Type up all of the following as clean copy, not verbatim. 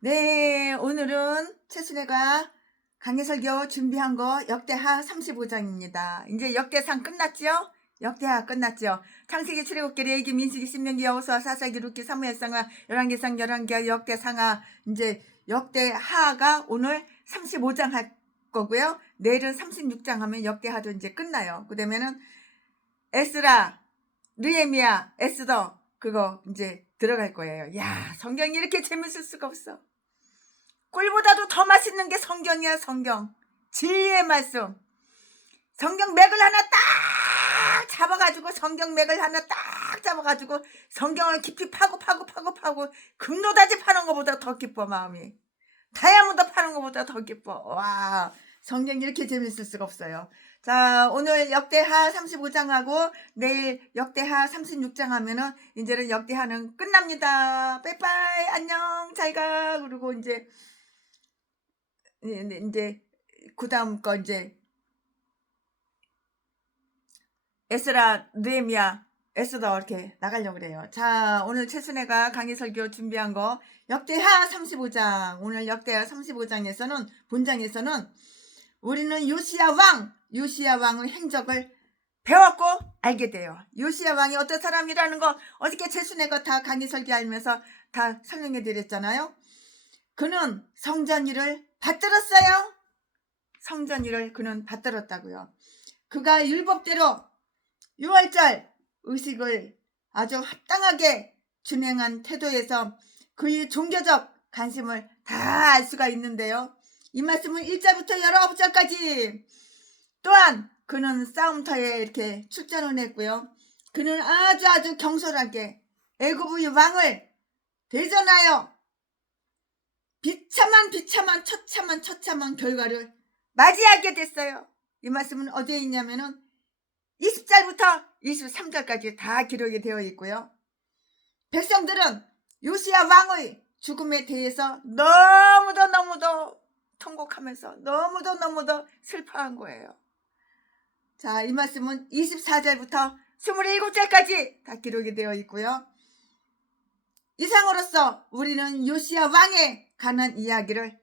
네, 오늘은 최순애가 강해설교 준비한 거 역대하 35장입니다. 이제 역대상 끝났죠? 역대하 끝났죠? 창세기, 출애굽기, 레위기, 민수기, 신명기, 여호수아, 사사기, 룻기, 사무엘상하, 열왕기상, 열왕기하, 역대상하, 이제 역대하가 오늘 35장 할 거고요. 내일은 36장 하면 역대하도 이제 끝나요. 그다음에는 에스라, 느헤미야, 에스더 그거 이제 들어갈 거예요. 야, 성경이 이렇게 재밌을 수가 없어. 꿀보다도 더 맛있는 게 성경이야. 성경 진리의 말씀. 성경 맥을 하나 딱 잡아가지고 성경을 깊이 파고 금도다지 파는 것보다 더 기뻐. 마음이 다이아몬드 파는 것보다 더 기뻐. 와, 성경이 이렇게 재밌을 수가 없어요. 자, 오늘 역대하 35장하고 내일 역대하 36장 하면은 이제는 역대하는 끝납니다. 빠이빠이, 안녕, 잘가. 그리고 이제 그 다음 거 이제 에스라, 느헤미야, 에스더 이렇게 나가려고 그래요. 자, 오늘 최순애가 강의 설교 준비한 거 역대하 35장. 오늘 역대하 35장에서는 본장에서는 우리는 요시야 왕의 행적을 배웠고 알게 돼요. 요시야 왕이 어떤 사람이라는 거 어저께 최순애가 다 강의 설교하면서 다 설명해 드렸잖아요. 그는 성전 일을 받들었어요. 성전 일을 그는 받들었다고요. 그가 율법대로 6월절 의식을 아주 합당하게 준행한 태도에서 그의 종교적 관심을 다 알 수가 있는데요. 이 말씀은 1절부터 19절까지. 또한 그는 싸움터에 이렇게 출전을 했고요. 그는 아주 경솔하게 애굽의 왕을 대전하여 비참한 처참한 결과를 맞이하게 됐어요. 이 말씀은 어디에 있냐면은 20절부터 23절까지 다 기록이 되어 있고요. 백성들은 요시야 왕의 죽음에 대해서 너무도 통곡하면서 너무도 슬퍼한 거예요. 자, 이 말씀은 24절부터 27절까지 다 기록이 되어 있고요. 이상으로써 우리는 요시야 왕에 관한 이야기를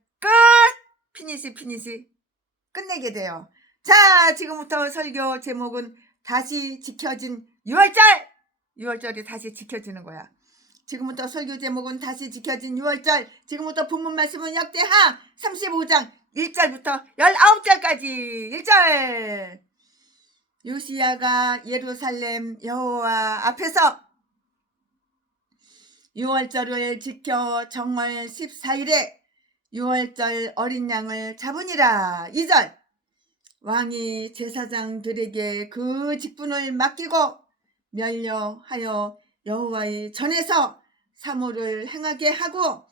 피니시 끝내게 돼요. 자, 지금부터 설교 제목은 다시 지켜진 6월절이 다시 지켜지는 거야. 지금부터 설교 제목은 다시 지켜진 6월절. 지금부터 본문 말씀은 역대하 35장 1절부터 19절까지. 1절. 요시야가 예루살렘 여호와 앞에서 6월절을 지켜 정월 14일에 6월절 어린 양을 잡으니라. 2절. 왕이 제사장들에게 그 직분을 맡기고 면려하여 여호와의 전에서 사모를 행하게 하고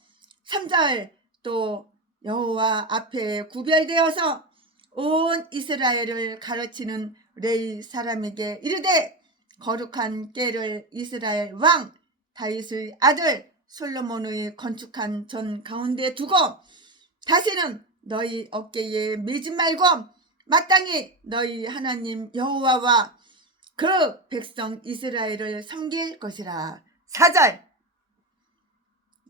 3절. 또 여호와 앞에 구별되어서 온 이스라엘을 가르치는 레위 사람에게 이르되 거룩한 궤를 이스라엘 왕 다윗의 아들 솔로몬의 건축한 전 가운데 두고 다시는 너희 어깨에 매지 말고 마땅히 너희 하나님 여호와와 그 백성 이스라엘을 섬길 것이라. 4절.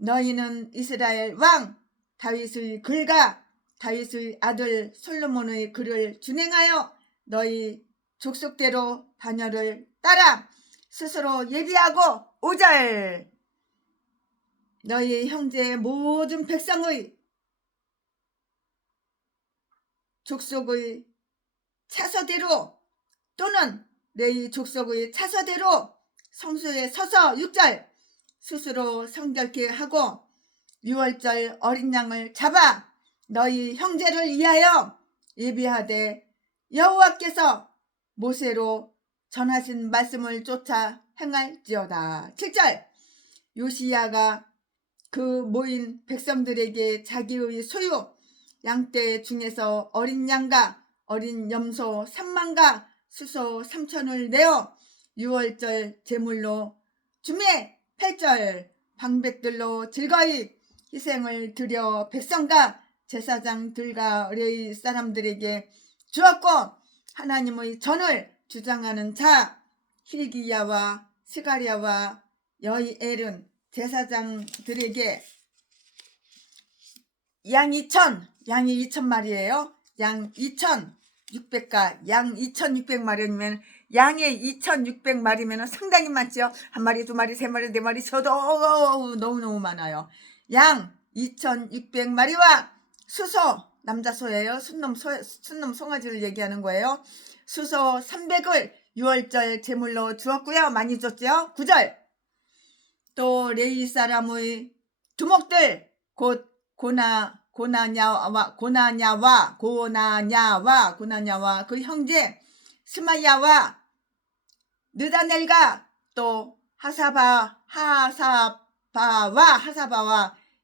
너희는 이스라엘 왕 다윗의 글과 다윗의 아들 솔로몬의 글을 준행하여 너희 족속대로 반열을 따라 스스로 예비하고. 5절. 너희 형제 모든 백성의 족속의 차서대로 또는 레위 족속의 차서대로 성소에 서서. 6절. 스스로 성결케 하고 6월절 어린 양을 잡아 너희 형제를 위하여 예비하되 여호와께서 모세로 전하신 말씀을 쫓아 행할지어다. 7절. 요시야가 그 모인 백성들에게 자기의 소유 양떼 중에서 어린 양과 어린 염소 3만과 수소 3천을 내어 6월절 제물로 주매. 8절. 방백들로 즐거이 희생을 드려 백성과 제사장들과 레위 사람들에게 주었고 하나님의 전을 주장하는 자 힐기야와 스가랴와 여이엘은 제사장들에게 양 2,000마리예요. 양 2,600가, 양 2,600마리면 양의 2,600마리면 상당히 많죠. 한 마리, 두 마리, 세 마리, 네 마리 쳐도 너무너무 많아요. 양 2,600마리와 수소, 남자 소예요. 순놈 송아지를 얘기하는 거예요. 수소 300을 6월절 제물로 주었고요. 많이 줬죠. 9절 또 레위 사람의 두목들 곧 고나냐와 그 형제 스마야와 느다넬과 또 하사바와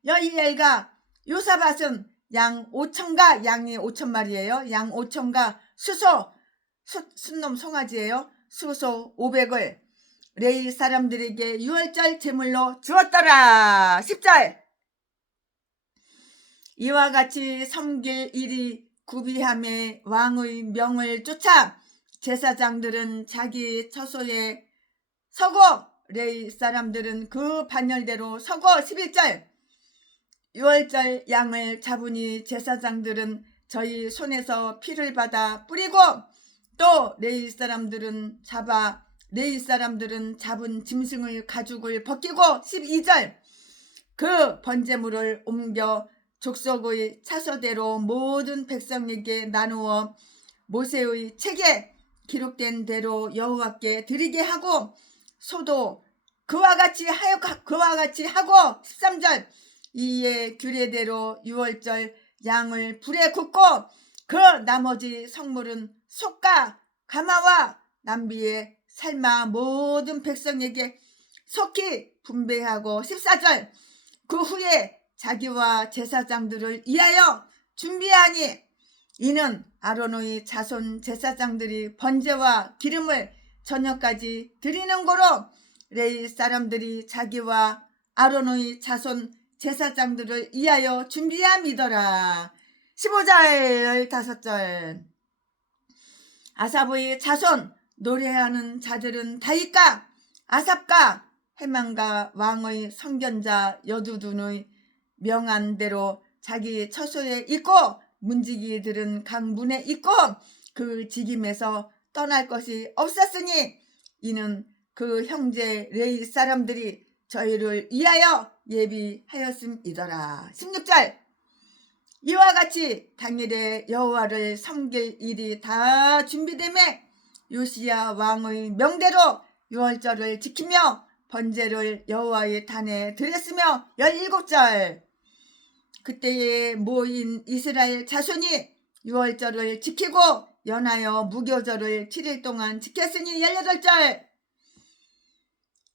여이엘과 요사밭은 양 5천과 양이 5천마리예요. 양 5천과 순놈 송아지예요. 수소 500을 레위 사람들에게 6월절 제물로 주었더라. 10절 이와 같이 섬길 일이 구비함에 왕의 명을 쫓아 제사장들은 자기 처소에 서고 레위 사람들은 그 반열대로 서고 11절 6월절 양을 잡으니 제사장들은 저희 손에서 피를 받아 뿌리고 또 레위 사람들은 잡은 짐승의 가죽을 벗기고 12절 그 번제물을 옮겨 족속의 차소대로 모든 백성에게 나누어 모세의 책에 기록된 대로 여호와께 드리게 하고 소도 그와 같이 하고 13절 이에 규례대로 6월절 양을 불에 굽고 그 나머지 성물은 솥과 가마와 남비에 삶아 모든 백성에게 속히 분배하고 14절 그 후에 자기와 제사장들을 위하여 준비하니 이는 아론의 자손 제사장들이 번제와 기름을 저녁까지 드리는 고로 레위 사람들이 자기와 아론의 자손 제사장들을 위하여 준비함이더라. 15절 15절 아삽의 자손 노래하는 자들은 다윗과 아삽과 헤만과 왕의 선견자 여두둔의 명한 대로 자기 처소에 있고 문지기들은 각 문에 있고 그 직임에서 떠날 것이 없었으니 이는 그 형제 레위 사람들이 저희를 위하여 예비하였음이더라. 16절 이와 같이 당일에 여호와를 섬길 일이 다 준비되매 요시야 왕의 명대로 6월절을 지키며 번제를 여호와의 단에 드렸으며 17절 그때에 모인 이스라엘 자손이 6월절을 지키고 연하여 무교절을 7일 동안 지켰으니 18절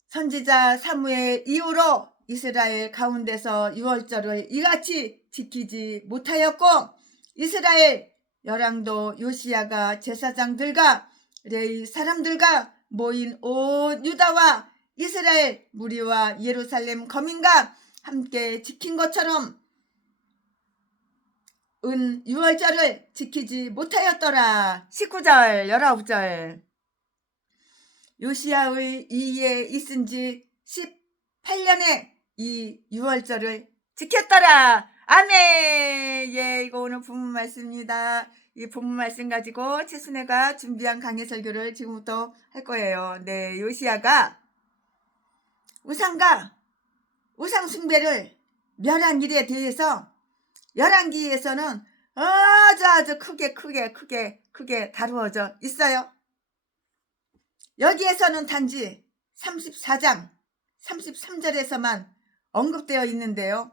선지자 사무엘 이후로 이스라엘 가운데서 6월절을 이같이 지키지 못하였고 이스라엘 열왕도 요시야가 제사장들과 레위 사람들과 모인 온 유다와 이스라엘 무리와 예루살렘 거민과 함께 지킨 것처럼 은 6월절을 지키지 못하였더라. 19절 19절 요시야의 이에 있은지 18년에 이 6월절을 지켰더라. 아멘. 예, 이거 오늘 본문 말씀입니다. 이 본문 말씀 가지고 최순애가 준비한 강해 설교를 지금부터 할 거예요. 네, 요시야가 우상 숭배를 멸한 일에 대해서 열왕기에서는 아주 크게 다루어져 있어요. 여기에서는 단지 34장 33절에서만 언급되어 있는데요.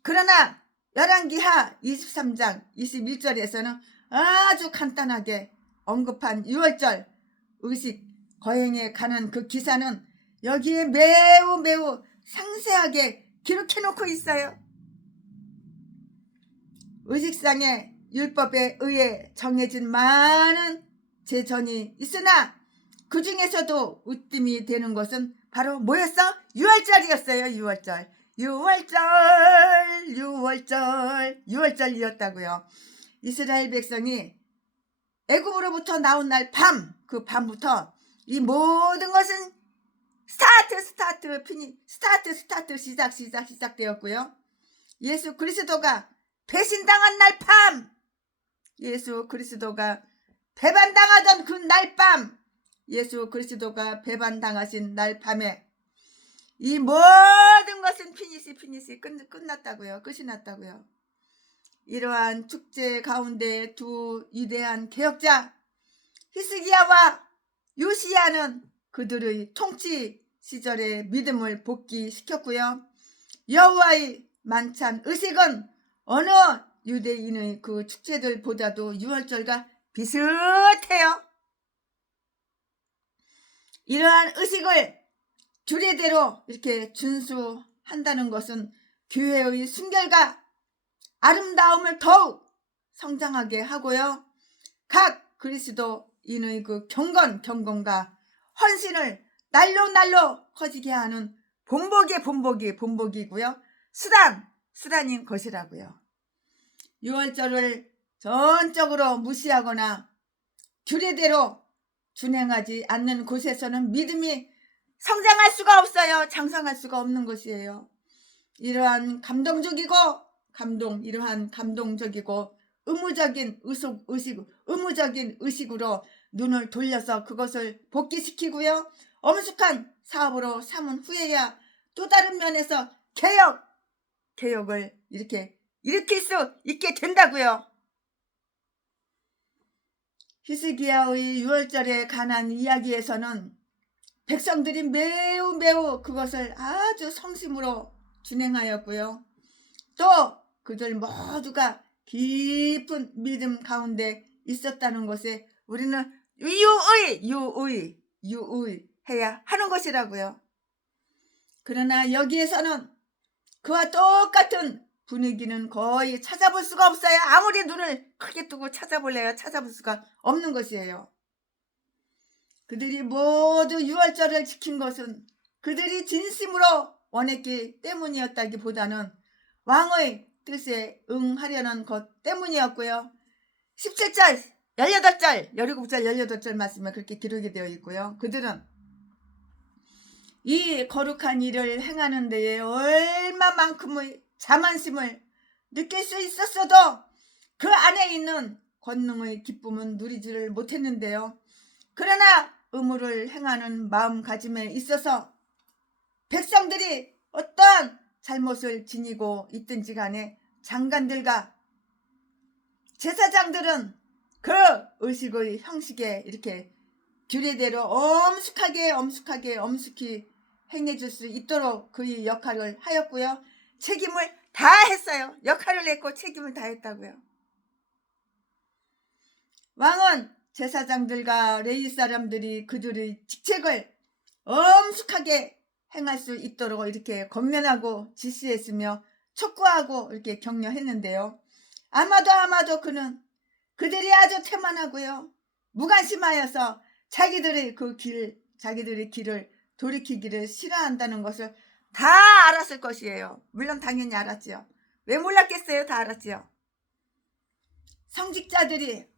그러나 열왕기하 23장 21절에서는 아주 간단하게 언급한 6월절 의식 거행에 관한 그 기사는 여기에 매우 상세하게 기록해 놓고 있어요. 의식상의 율법에 의해 정해진 많은 제전이 있으나 그 중에서도 으뜸이 되는 것은 바로 뭐였어? 6월절이었어요. 6월절이었다고요. 이스라엘 백성이 애굽으로부터 나온 날 그 밤부터 이 모든 것은 시작되었고요. 예수 그리스도가 배신당한 날밤, 예수 그리스도가 배반당하던 그 날밤, 예수 그리스도가 배반당하신 날밤에 이 모든 것은 피니시 끝났다고요. 끝이 났다고요. 이러한 축제 가운데 두 위대한 개혁자 히스기야와 요시야는 그들의 통치 시절의 믿음을 복귀시켰고요. 여호와의 만찬 의식은 어느 유대인의 그 축제들보다도 유월절과 비슷해요. 이러한 의식을 규례대로 이렇게 준수한다는 것은 교회의 순결과 아름다움을 더욱 성장하게 하고요. 각 그리스도인의 그 경건과 헌신을 날로 커지게 하는 본보기고요. 수단인 것이라고요. 유월절을 전적으로 무시하거나 규례대로 준행하지 않는 곳에서는 믿음이 성장할 수가 없어요. 장성할 수가 없는 것이에요. 이러한 감동적이고 의무적인 의식으로 눈을 돌려서 그것을 복귀시키고요. 엄숙한 사업으로 삼은 후에야 또 다른 면에서 개혁을 이렇게 일으킬 수 있게 된다고요. 히스기야의 유월절에 관한 이야기에서는 백성들이 매우 그것을 아주 성심으로 준행하였고요. 또 그들 모두가 깊은 믿음 가운데 있었다는 것에 우리는 유의해야 하는 것이라고요. 그러나 여기에서는 그와 똑같은 분위기는 거의 찾아볼 수가 없어요. 아무리 눈을 크게 뜨고 찾아볼래야 찾아볼 수가 없는 것이에요. 그들이 모두 유월절을 지킨 것은 그들이 진심으로 원했기 때문이었다기보다는 왕의 뜻에 응하려는 것 때문이었고요. 17절, 18절, 18절 말씀에 그렇게 기록이 되어 있고요. 그들은 이 거룩한 일을 행하는 데에 얼마만큼의 자만심을 느낄 수 있었어도 그 안에 있는 권능의 기쁨은 누리지를 못했는데요. 그러나 의무를 행하는 마음가짐에 있어서 백성들이 어떤 잘못을 지니고 있든지 간에 장관들과 제사장들은 그 의식의 형식에 이렇게 규례대로 엄숙히 행해줄 수 있도록 그의 역할을 하였고요. 책임을 다 했어요. 역할을 했고 책임을 다 했다고요. 왕은 제사장들과 레위 사람들이 그들의 직책을 엄숙하게 행할 수 있도록 이렇게 권면하고 지시했으며 촉구하고 이렇게 격려했는데요. 아마도 그들이 아주 태만하고요. 무관심하여서 자기들의 길을 돌이키기를 싫어한다는 것을 다 알았을 것이에요. 물론 당연히 알았죠. 왜 몰랐겠어요? 다 알았죠. 성직자들이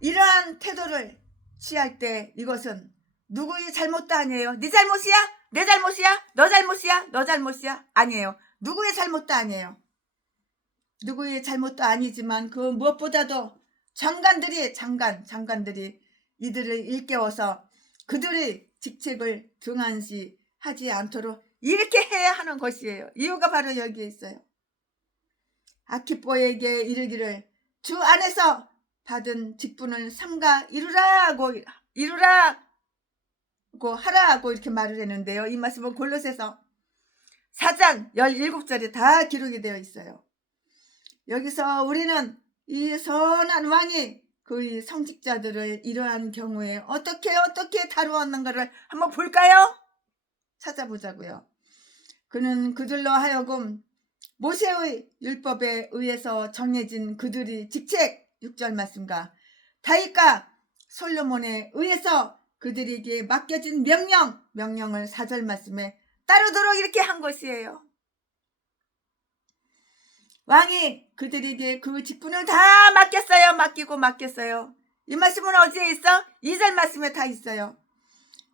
이러한 태도를 취할 때 이것은 누구의 잘못도 아니에요. 네 잘못이야? 내 잘못이야? 너 잘못이야? 아니에요. 누구의 잘못도 아니에요. 누구의 잘못도 아니지만 그 무엇보다도 장관들이 이들을 일깨워서 그들의 직책을 등한시하지 않도록 이렇게 해야 하는 것이에요. 이유가 바로 여기에 있어요. 아키뽀에게 이르기를 주 안에서 받은 직분을 삼가 이루라고 하라고 이렇게 말을 했는데요. 이 말씀은 골로새서 4장 17절에 다 기록이 되어 있어요. 여기서 우리는 이 선한 왕이 그의 성직자들을 이러한 경우에 어떻게 다루었는가를 한번 볼까요? 찾아보자고요. 그는 그들로 하여금 모세의 율법에 의해서 정해진 그들의 직책 6절 말씀과 다윗과 솔로몬에 의해서 그들에게 맡겨진 명령을 4절 말씀에 따르도록 이렇게 한 것이에요. 왕이 그들에게 그 직분을 다 맡겼어요. 이 말씀은 어디에 있어? 2절 말씀에 다 있어요.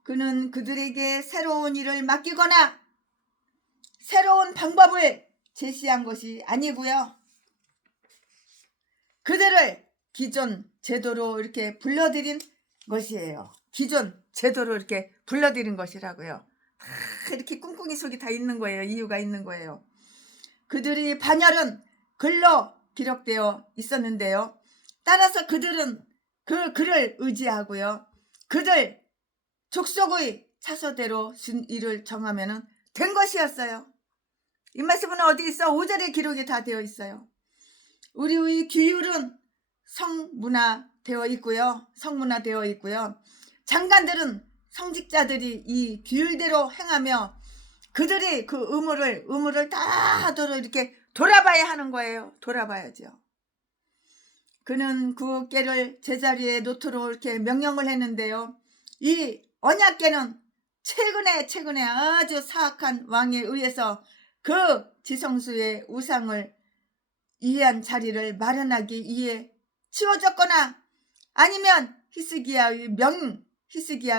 그는 그들에게 새로운 일을 맡기거나 새로운 방법을 제시한 것이 아니고요. 그들을 기존 제도로 이렇게 불러들인 것이에요. 기존 제도로 이렇게 불러들인 것이라고요. 이렇게 꿍꿍이 속이 다 있는 거예요. 이유가 있는 거예요. 그들이 반열은 글로 기록되어 있었는데요. 따라서 그들은 그 글을 의지하고요. 그들 족속의 차서대로 순위를 정하면 된 것이었어요. 이 말씀은 어디 있어? 5절에 기록이 다 되어 있어요. 우리의 규율은 성문화되어 있고요. 성문화되어 있고요. 장관들은 성직자들이 이 규율대로 행하며 그들이 그 의무를 다 하도록 이렇게 돌아봐야 하는 거예요. 돌아봐야죠. 그는 그 꾀를 제자리에 놓도록 이렇게 명령을 했는데요. 이 언약궤는 최근에 아주 사악한 왕에 의해서 그 지성수의 우상을 위한 자리를 마련하기 위해 치워졌거나 아니면 히스기야의 명예, 히스기야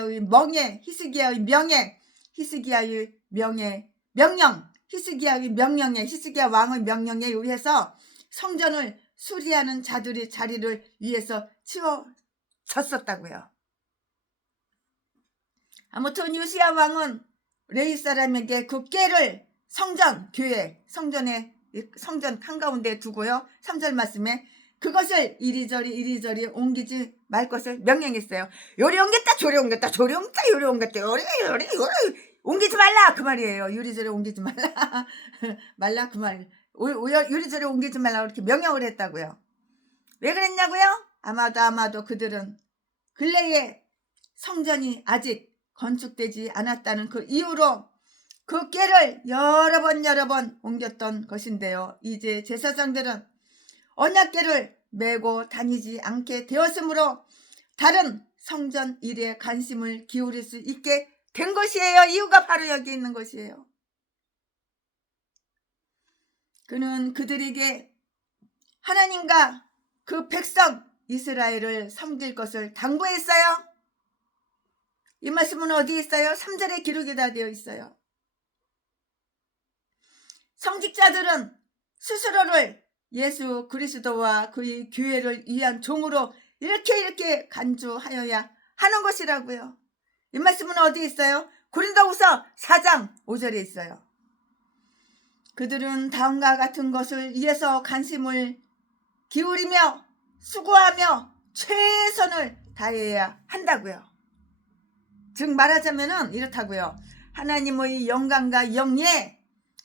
왕의 명령에 의해서 성전을 수리하는 자들의 자리를 위해서 치워졌었다고요. 아무튼 요시야 왕은 레위 사람에게 그 궤를 성전 한가운데 두고요. 3절 말씀에 그것을 이리저리 옮기지 말 것을 명령했어요. 요리 옮겼다 요리 옮겼다 요리 옮기지 말라 그 말이에요. 요리저리 옮기지 말라 말라 그 말. 요리저리 옮기지 말라 이렇게 명령을 했다고요. 왜 그랬냐고요? 아마도 그들은 근래에 성전이 아직 건축되지 않았다는 그 이유로 그 궤를 여러 번 옮겼던 것인데요. 이제 제사장들은 언약궤를 메고 다니지 않게 되었으므로 다른 성전 일에 관심을 기울일 수 있게 된 것이에요. 이유가 바로 여기 있는 것이에요. 그는 그들에게 하나님과 그 백성 이스라엘을 섬길 것을 당부했어요. 이 말씀은 어디 있어요? 3절에 기록이 다 되어 있어요. 성직자들은 스스로를 예수 그리스도와 그의 교회를 위한 종으로 이렇게 간주하여야 하는 것이라고요. 이 말씀은 어디 있어요? 고린도후서 4장 5절에 있어요. 그들은 다음과 같은 것을 위해서 관심을 기울이며 수고하며 최선을 다해야 한다고요. 즉 말하자면 이렇다고요. 하나님의 영광과 영예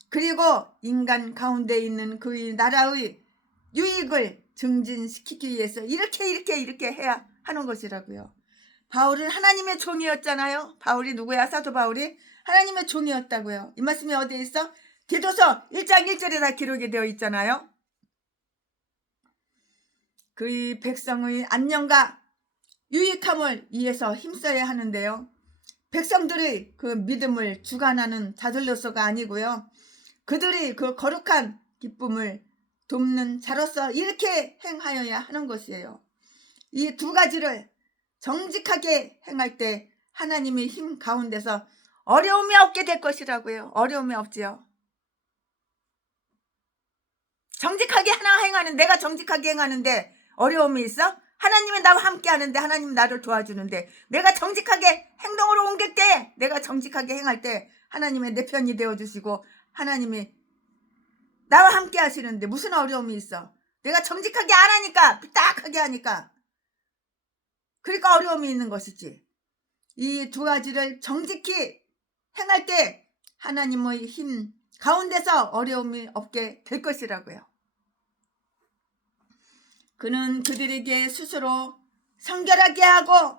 그리고 인간 가운데 있는 그의 나라의 유익을 증진시키기 위해서 이렇게 해야 하는 것이라고요. 바울은 하나님의 종이었잖아요. 바울이 누구야? 사도 바울이 하나님의 종이었다고요. 이 말씀이 어디에 있어? 디도서 1장 1절에 다 기록이 되어 있잖아요. 그의 백성의 안녕과 유익함을 위해서 힘써야 하는데요. 백성들의 그 믿음을 주관하는 자들로서가 아니고요. 그들이 그 거룩한 기쁨을 돕는 자로서 이렇게 행하여야 하는 것이에요. 이 두 가지를 정직하게 행할 때 하나님의 힘 가운데서 어려움이 없게 될 것이라고요. 어려움이 없지요. 정직하게 내가 정직하게 행하는데 어려움이 있어? 하나님이 나와 함께 하는데 하나님 나를 도와주는데 내가 정직하게 행동으로 옮길 때 내가 정직하게 행할 때 하나님의 내 편이 되어주시고 하나님이 나와 함께 하시는데 무슨 어려움이 있어? 내가 정직하게 안 하니까 삐딱하게 하니까 그러니까 어려움이 있는 것이지. 이 두 가지를 정직히 행할 때 하나님의 힘 가운데서 어려움이 없게 될 것이라고요. 그는 그들에게 스스로 성결하게 하고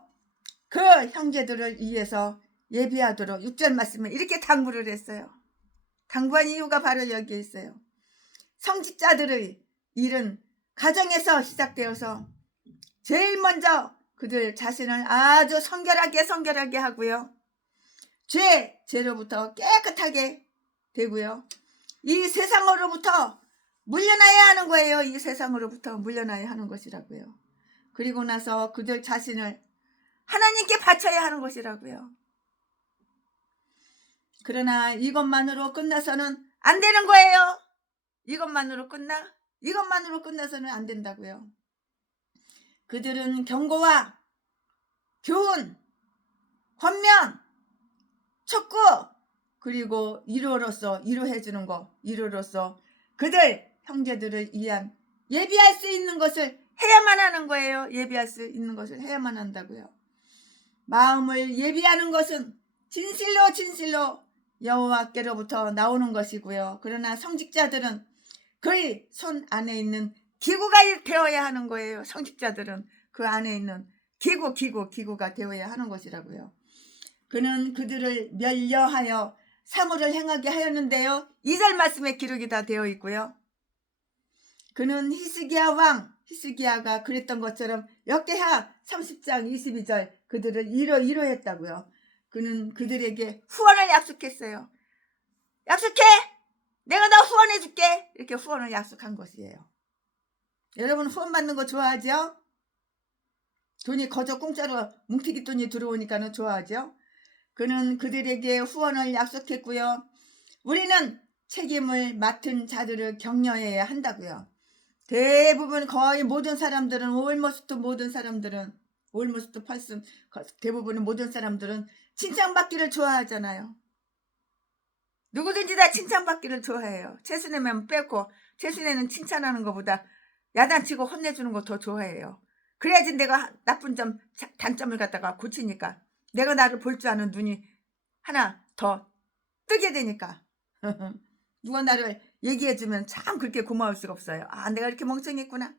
그 형제들을 위해서 예비하도록 6절 말씀을 이렇게 당부를 했어요. 당부한 이유가 바로 여기에 있어요. 성직자들의 일은 가정에서 시작되어서 제일 먼저 그들 자신을 아주 성결하게 하고요. 죄로부터 깨끗하게 되고요. 이 세상으로부터 물려나야 하는 거예요. 이 세상으로부터 물려나야 하는 것이라고요. 그리고 나서 그들 자신을 하나님께 바쳐야 하는 것이라고요. 그러나 이것만으로 끝나서는 안 되는 거예요. 이것만으로 끝나서는 안 된다고요. 그들은 경고와 교훈, 권면, 촉구, 그리고 위로해주는 거, 위로로서 그들 형제들을 위한 예비할 수 있는 것을 해야만 하는 거예요. 예비할 수 있는 것을 해야만 한다고요. 마음을 예비하는 것은 진실로 여호와께로부터 나오는 것이고요. 그러나 성직자들은 그의 손 안에 있는 기구가 되어야 하는 거예요. 성직자들은 그 안에 있는 기구가 되어야 하는 것이라고요. 그는 그들을 멸려하여 사물을 행하게 하였는데요. 2절 말씀에 기록이 다 되어 있고요. 그는 히스기야가 그랬던 것처럼 역대하 30장 22절 그들을 위로했다고요. 그는 그들에게 후원을 약속했어요. 약속해! 내가 너 후원해줄게! 이렇게 후원을 약속한 것이에요. 여러분 후원 받는 거 좋아하죠? 돈이 거저 공짜로 뭉티기 돈이 들어오니까는 좋아하죠? 그는 그들에게 후원을 약속했고요. 우리는 책임을 맡은 자들을 격려해야 한다고요. 대부분 거의 모든 사람들은 올모스트 펄슨 대부분의 모든 사람들은 칭찬받기를 좋아하잖아요. 누구든지 다 칭찬받기를 좋아해요. 최순애만 빼고 최순애는 칭찬하는 것보다 야단치고 혼내주는 거 더 좋아해요. 그래야지 내가 나쁜 점 단점을 갖다가 고치니까 내가 나를 볼 줄 아는 눈이 하나 더 뜨게 되니까 누가 나를 얘기해주면 참 그렇게 고마울 수가 없어요. 아 내가 이렇게 멍청했구나.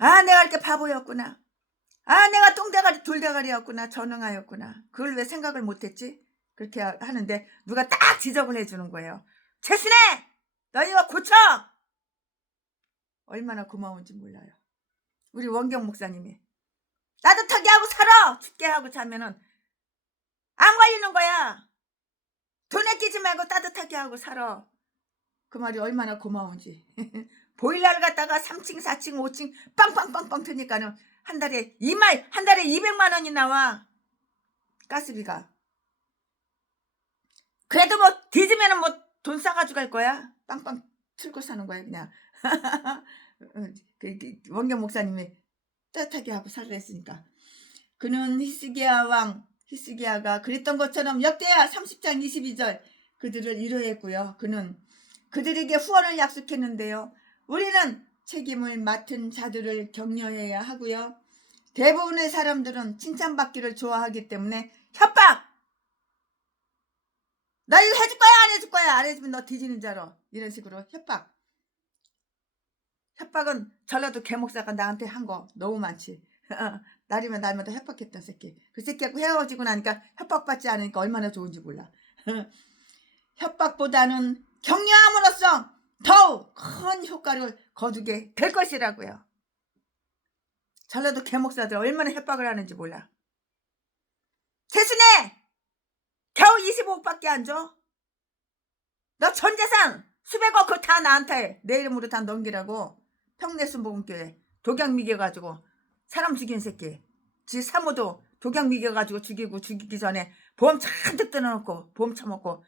아 내가 이렇게 바보였구나. 아 내가 똥대가리 돌대가리였구나. 전능하였구나. 그걸 왜 생각을 못했지? 그렇게 하는데 누가 딱 지적을 해주는 거예요. 최순애! 너 이거 고쳐! 얼마나 고마운지 몰라요. 우리 원경 목사님이 따뜻하게 하고 살아! 춥게 하고 자면은 안 걸리는 거야. 돈에 끼지 말고 따뜻하게 하고 살아. 그 말이 얼마나 고마운지. 보일러를 갖다가 3층, 4층, 5층 빵빵빵빵 트니까는 한 달에 200만 원이 나와. 가스비가. 그래도 뭐 뒤지면은 뭐 돈 싸가지고 갈 거야. 빵빵 틀고 사는 거야 그냥. 원경 목사님이 따뜻하게 하고 살라 했으니까. 그는 히스기야가 그랬던 것처럼 역대하 30장 22절 그들을 위로했고요. 그는 그들에게 후원을 약속했는데요. 우리는 책임을 맡은 자들을 격려해야 하고요. 대부분의 사람들은 칭찬받기를 좋아하기 때문에 협박! 너 이거 해줄 거야 안 해줄 거야? 안 해주면 너 뒤지는 줄 알아. 이런 식으로 협박은 전라도 개목사가 나한테 한 거 너무 많지. 날이면 날마다 협박했던 새끼. 그 새끼하고 헤어지고 나니까 협박받지 않으니까 얼마나 좋은지 몰라. 협박보다는 격려함으로써 더욱 큰 효과를 거두게 될 것이라고요. 전라도 개목사들 얼마나 협박을 하는지 몰라. 최순애! 겨우 25억밖에 안 줘? 너 전 재산 수백억 그거 다 나한테 내 이름으로 다 넘기라고. 평내순복음교회 독약 미겨가지고 사람 죽인 새끼. 지 사모도 독약 미겨가지고 죽이기 전에 보험 잔뜩 뜯어놓고 보험 처먹고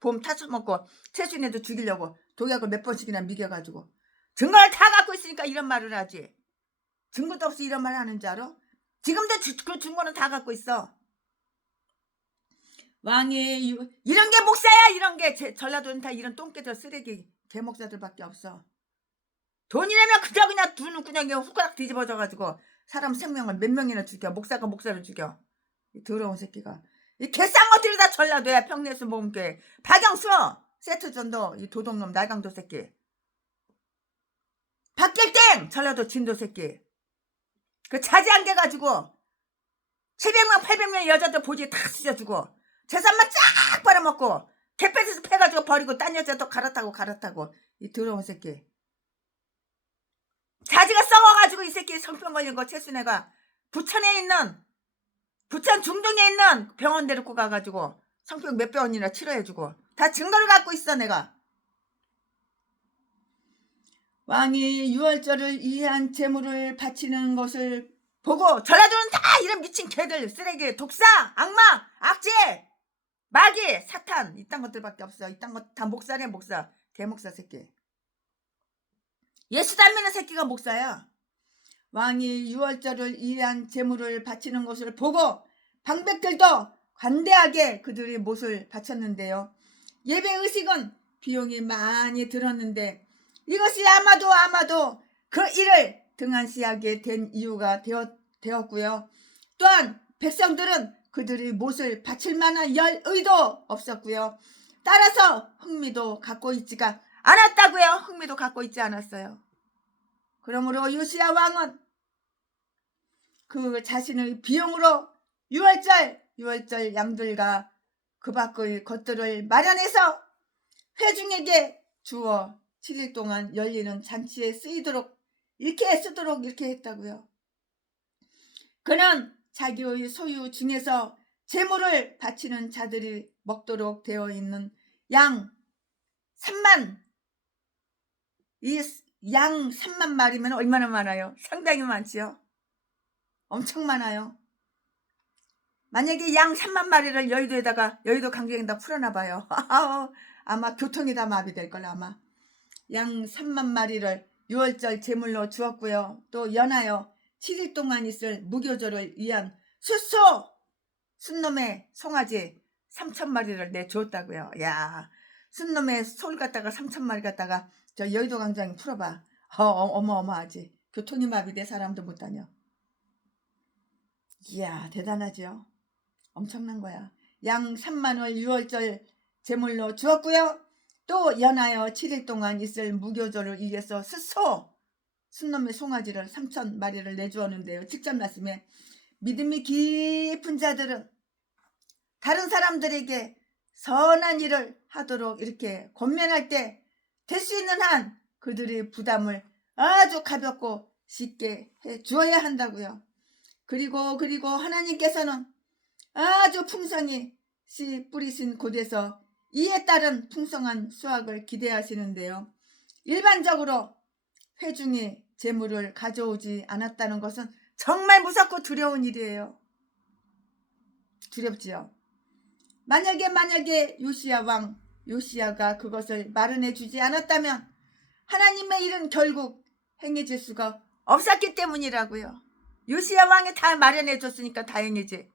보험 다 처먹고 최순애도 죽이려고 독약을 몇 번씩이나 미겨가지고 증거를 다 갖고 있으니까 이런 말을 하지. 증거도 없이 이런 말 하는 줄 알아? 지금도 그 증거는 다 갖고 있어. 왕이 이런 게 목사야. 이런 게 전라도는 다 이런 똥개들 쓰레기 개목사들밖에 없어. 돈이라면 그냥 두는 그냥 후가락 뒤집어져가지고 사람 생명을 몇 명이나 죽여. 목사가 목사를 죽여. 이 더러운 새끼가. 이 개쌍것들이 다 전라도야. 평내수 모험교회 박영수 세트전도 이 도둑놈 날강도 새끼. 박길땡 전라도 진도 새끼. 그 자지 안 개가지고 700명 800명 여자들 보지 다 찢어주고 재산만 쫙 빨아먹고 개패스에서 패가지고 버리고 딴 여자 또 갈아타고 이 더러운 새끼. 자지가 썩어가지고 이 새끼 성병 걸린 거 최순애가 부천 중동에 있는 병원 데리고 가가지고 성병 몇 병원이나 치료해주고 다 증거를 갖고 있어. 내가 왕이 유월절을 위한 제물을 바치는 것을 보고 전라도는 다 이런 미친 개들 쓰레기 독사 악마 악재 마귀 사탄 이딴 것들밖에 없어. 이딴 것 다 목사네. 목사 개목사 새끼. 예수 닮는 새끼가 목사야. 왕이 유월절을 위한 제물을 바치는 것을 보고 방백들도 관대하게 그들의 못을 바쳤는데요. 예배 의식은 비용이 많이 들었는데 이것이 아마도 그 일을 등한시하게 된 이유가 되었고요. 또한 백성들은 그들의 못을 바칠 만한 의도 없었고요. 따라서 흥미도 갖고 있지가 않았다고요. 흥미도 갖고 있지 않았어요. 그러므로 요시야 왕은 그 자신의 비용으로 유월절 양들과 그 밖의 것들을 마련해서 회중에게 주어 7일 동안 열리는 잔치에 쓰도록 이렇게 했다고요. 그는 자기의 소유 중에서 제물을 바치는 자들이 먹도록 되어 있는 양 3만, 이 양 3만 마리면 얼마나 많아요? 상당히 많지요. 엄청 많아요. 만약에 양 3만 마리를 여의도 강정에다 풀어놔봐요. 아마 교통이 다 마비될걸 아마. 양 3만 마리를 유월절 제물로 주었고요. 또 연하여 7일 동안 있을 무교절을 위한 순놈의 송아지 3,000마리를 내주었다고요. 야, 순놈의 소를 갖다가 3,000마리 갖다가 저 여의도 광장에 풀어봐. 어마어마하지. 교통이 마비돼 사람도 못 다녀. 이야, 대단하죠. 엄청난 거야. 양 3만을 유월절 제물로 주었고요. 또 연하여 7일 동안 있을 무교절을 위해서 순놈의 송아지를 3,000마리를 내주었는데요. 직접 말씀에 믿음이 깊은 자들은 다른 사람들에게 선한 일을 하도록 이렇게 권면할 때 될 수 있는 한 그들의 부담을 아주 가볍고 쉽게 해 주어야 한다고요. 그리고 하나님께서는 아주 풍성히 씨 뿌리신 곳에서 이에 따른 풍성한 수확을 기대하시는데요. 일반적으로 회중이 재물을 가져오지 않았다는 것은 정말 무섭고 두려운 일이에요. 두렵지요. 만약에 요시야가 그것을 마련해 주지 않았다면 하나님의 일은 결국 행해질 수가 없었기 때문이라고요. 요시야 왕이 다 마련해 줬으니까 다행이지.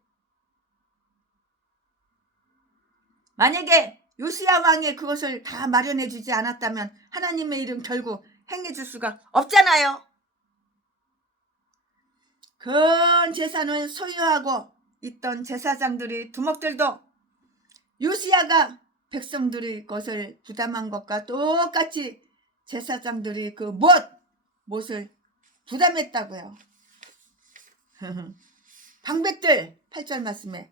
만약에 요시야 왕이 그것을 다 마련해 주지 않았다면 하나님의 일은 결국 행해질 수가 없잖아요. 큰 재산을 소유하고 있던 제사장들의 두목들도 요시야가 백성들의 것을 부담한 것과 똑같이 제사장들이 그 못을 부담했다고요. 방백들 8절 말씀에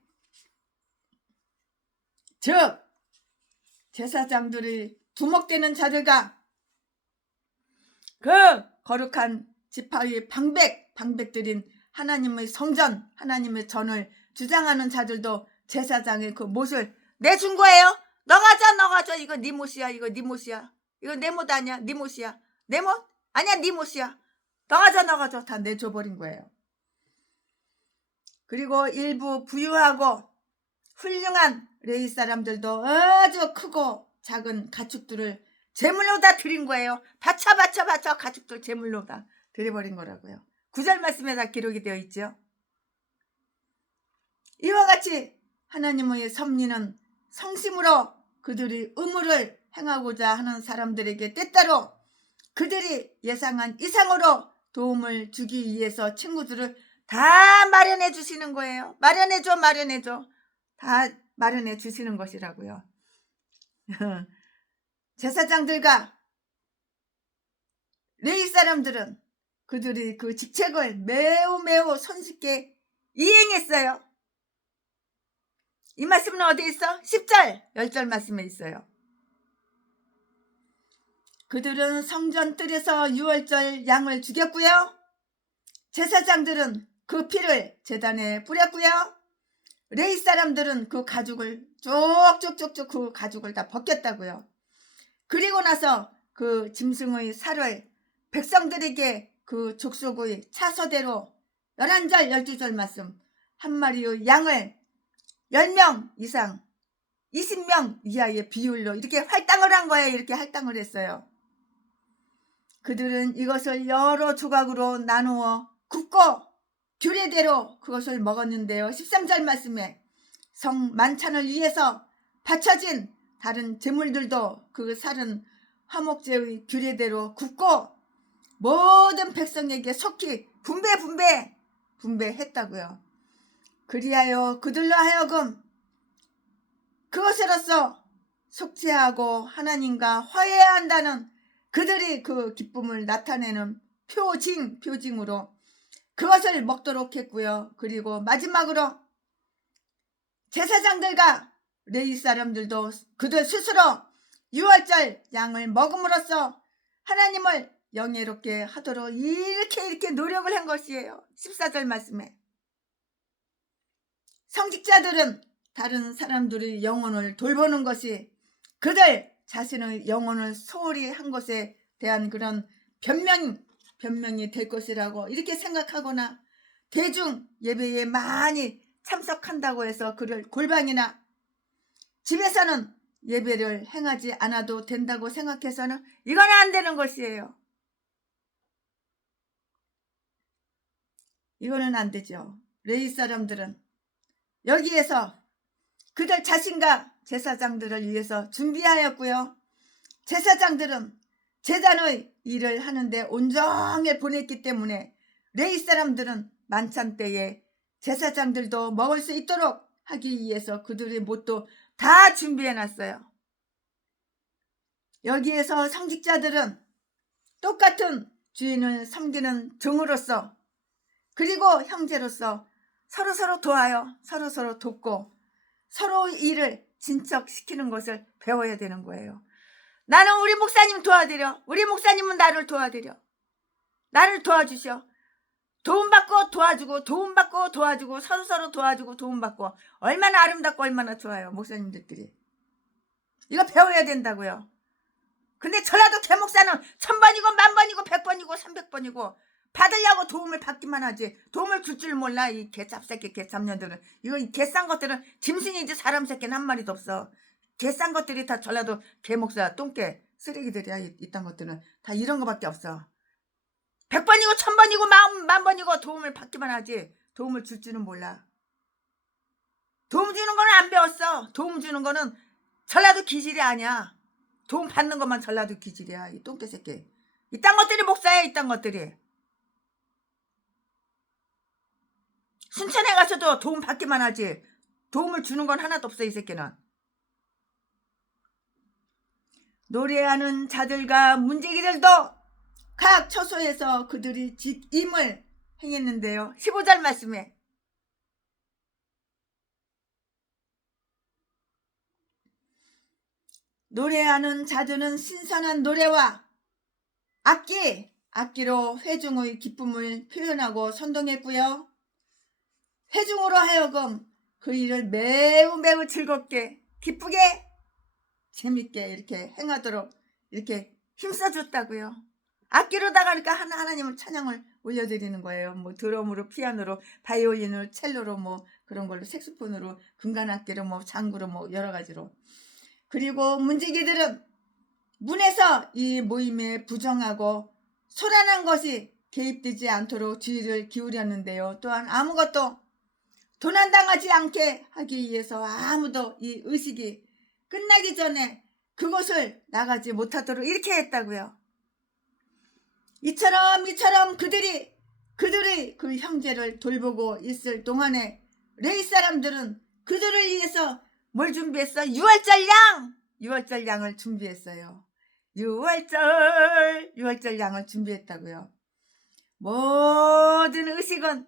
즉 제사장들의 두목되는 자들과 그 거룩한 지파의 방백들인 하나님의 성전, 하나님의 전을 주장하는 자들도 제사장의 그 못을 내준 거예요. 너 가져. 이거 네 못이야. 이거 내 못 아니야. 네 못이야. 내 못? 아니야. 네 못이야. 너 가져. 다 내줘버린 거예요. 그리고 일부 부유하고 훌륭한 레위 사람들도 아주 크고 작은 가축들을 제물로 다 드린 거예요. 바쳐 가축들 제물로 다 드려버린 거라고요. 9절 말씀에 다 기록이 되어 있죠. 이와 같이 하나님의 섭리는 성심으로 그들이 의무를 행하고자 하는 사람들에게 때때로 그들이 예상한 이상으로 도움을 주기 위해서 친구들을 다 마련해 주시는 거예요. 마련해줘. 다 마련해 주시는 것이라고요. 제사장들과 레위 사람들은 그들이 그 직책을 매우 손쉽게 이행했어요. 이 말씀은 어디 있어? 10절, 10절 말씀에 있어요. 그들은 성전 뜰에서 유월절 양을 죽였고요. 제사장들은 그 피를 제단에 뿌렸고요. 레위 사람들은 그 가죽을 쭉쭉쭉쭉 그 가죽을 다 벗겼다고요. 그리고 나서 그 짐승의 살을 백성들에게 그 족속의 차서대로 11절 12절 말씀 한 마리의 양을 10명 이상 20명 이하의 비율로 이렇게 할당을 한 거예요. 이렇게 할당을 했어요. 그들은 이것을 여러 조각으로 나누어 굽고 규례대로 그것을 먹었는데요. 13절 말씀에 성 만찬을 위해서 바쳐진 다른 제물들도 그 살은 화목제의 규례대로 굽고 모든 백성에게 속히 분배했다고요. 그리하여 그들로 하여금 그것으로서 속죄하고 하나님과 화해해야 한다는 그들이 그 기쁨을 나타내는 표징으로 그것을 먹도록 했고요. 그리고 마지막으로 제사장들과 레위 사람들도 그들 스스로 유월절 양을 먹음으로써 하나님을 영예롭게 하도록 이렇게 노력을 한 것이에요. 14절 말씀에 성직자들은 다른 사람들의 영혼을 돌보는 것이 그들 자신의 영혼을 소홀히 한 것에 대한 그런 변명이 될 것이라고 이렇게 생각하거나 대중 예배에 많이 참석한다고 해서 그를 골방이나 집에서는 예배를 행하지 않아도 된다고 생각해서는 이건 안 되는 것이에요. 이거는 안 되죠. 레위 사람들은 여기에서 그들 자신과 제사장들을 위해서 준비하였고요. 제사장들은 제단의 일을 하는데 온종일 보냈기 때문에 레위 사람들은 만찬 때에 제사장들도 먹을 수 있도록 하기 위해서 그들의 몫도 다 준비해놨어요. 여기에서 성직자들은 똑같은 주인을 섬기는 종으로서 그리고 형제로서 서로 도와요. 서로 돕고 서로 일을 진척시키는 것을 배워야 되는 거예요. 나는 우리 목사님 도와드려. 우리 목사님은 나를 도와드려. 나를 도와주셔. 도움받고 도와주고 도움받고 도와주고 서로 도와주고 도움받고 얼마나 아름답고 얼마나 좋아요. 목사님들끼리. 이거 배워야 된다고요. 근데 전라도 개목사는 1000번이고 10,000번이고 100번이고 300번이고 받으려고 도움을 받기만 하지 도움을 줄 줄 몰라. 이 개잡새끼 개잡년들은. 이거 개싼 것들은 짐승이지 사람 새끼는 한 마리도 없어. 개싼 것들이 다 전라도 개목사 똥개 쓰레기들이야. 이딴 것들은 다 이런 거밖에 없어. 100번이고 1000번이고 10,000번이고 도움을 받기만 하지 도움을 줄 줄은 몰라. 도움 주는 거는 안 배웠어. 도움 주는 거는 전라도 기질이 아니야. 도움 받는 것만 전라도 기질이야. 이 똥개 새끼. 이딴 것들이 목사야. 이딴 것들이. 순천에 가서도 도움 받기만 하지 도움을 주는 건 하나도 없어. 이 새끼는. 노래하는 자들과 문제기들도 각 처소에서 그들이 임을 행했는데요. 15절 말씀에 노래하는 자들은 신선한 노래와 악기로 회중의 기쁨을 표현하고 선동했고요. 회중으로 하여금 그 일을 매우 즐겁게 기쁘게 재밌게 이렇게 행하도록 이렇게 힘써줬다고요. 악기로다가 그러니까 하나님을 찬양을 올려드리는 거예요. 뭐 드럼으로, 피아노로, 바이올린으로, 첼로로, 뭐 그런 걸로, 색소폰으로, 금관악기로, 뭐 장구로, 뭐 여러 가지로. 그리고 문지기들은 문에서 이 모임에 부정하고 소란한 것이 개입되지 않도록 주의를 기울였는데요. 또한 아무것도 도난당하지 않게 하기 위해서 아무도 이 의식이 끝나기 전에 그곳을 나가지 못하도록 이렇게 했다고요. 이처럼 그들의 그 형제를 돌보고 있을 동안에 레위 사람들은 그들을 위해서 뭘 준비했어? 유월절 양을 준비했어요. 유월절 양을 준비했다고요. 모든 의식은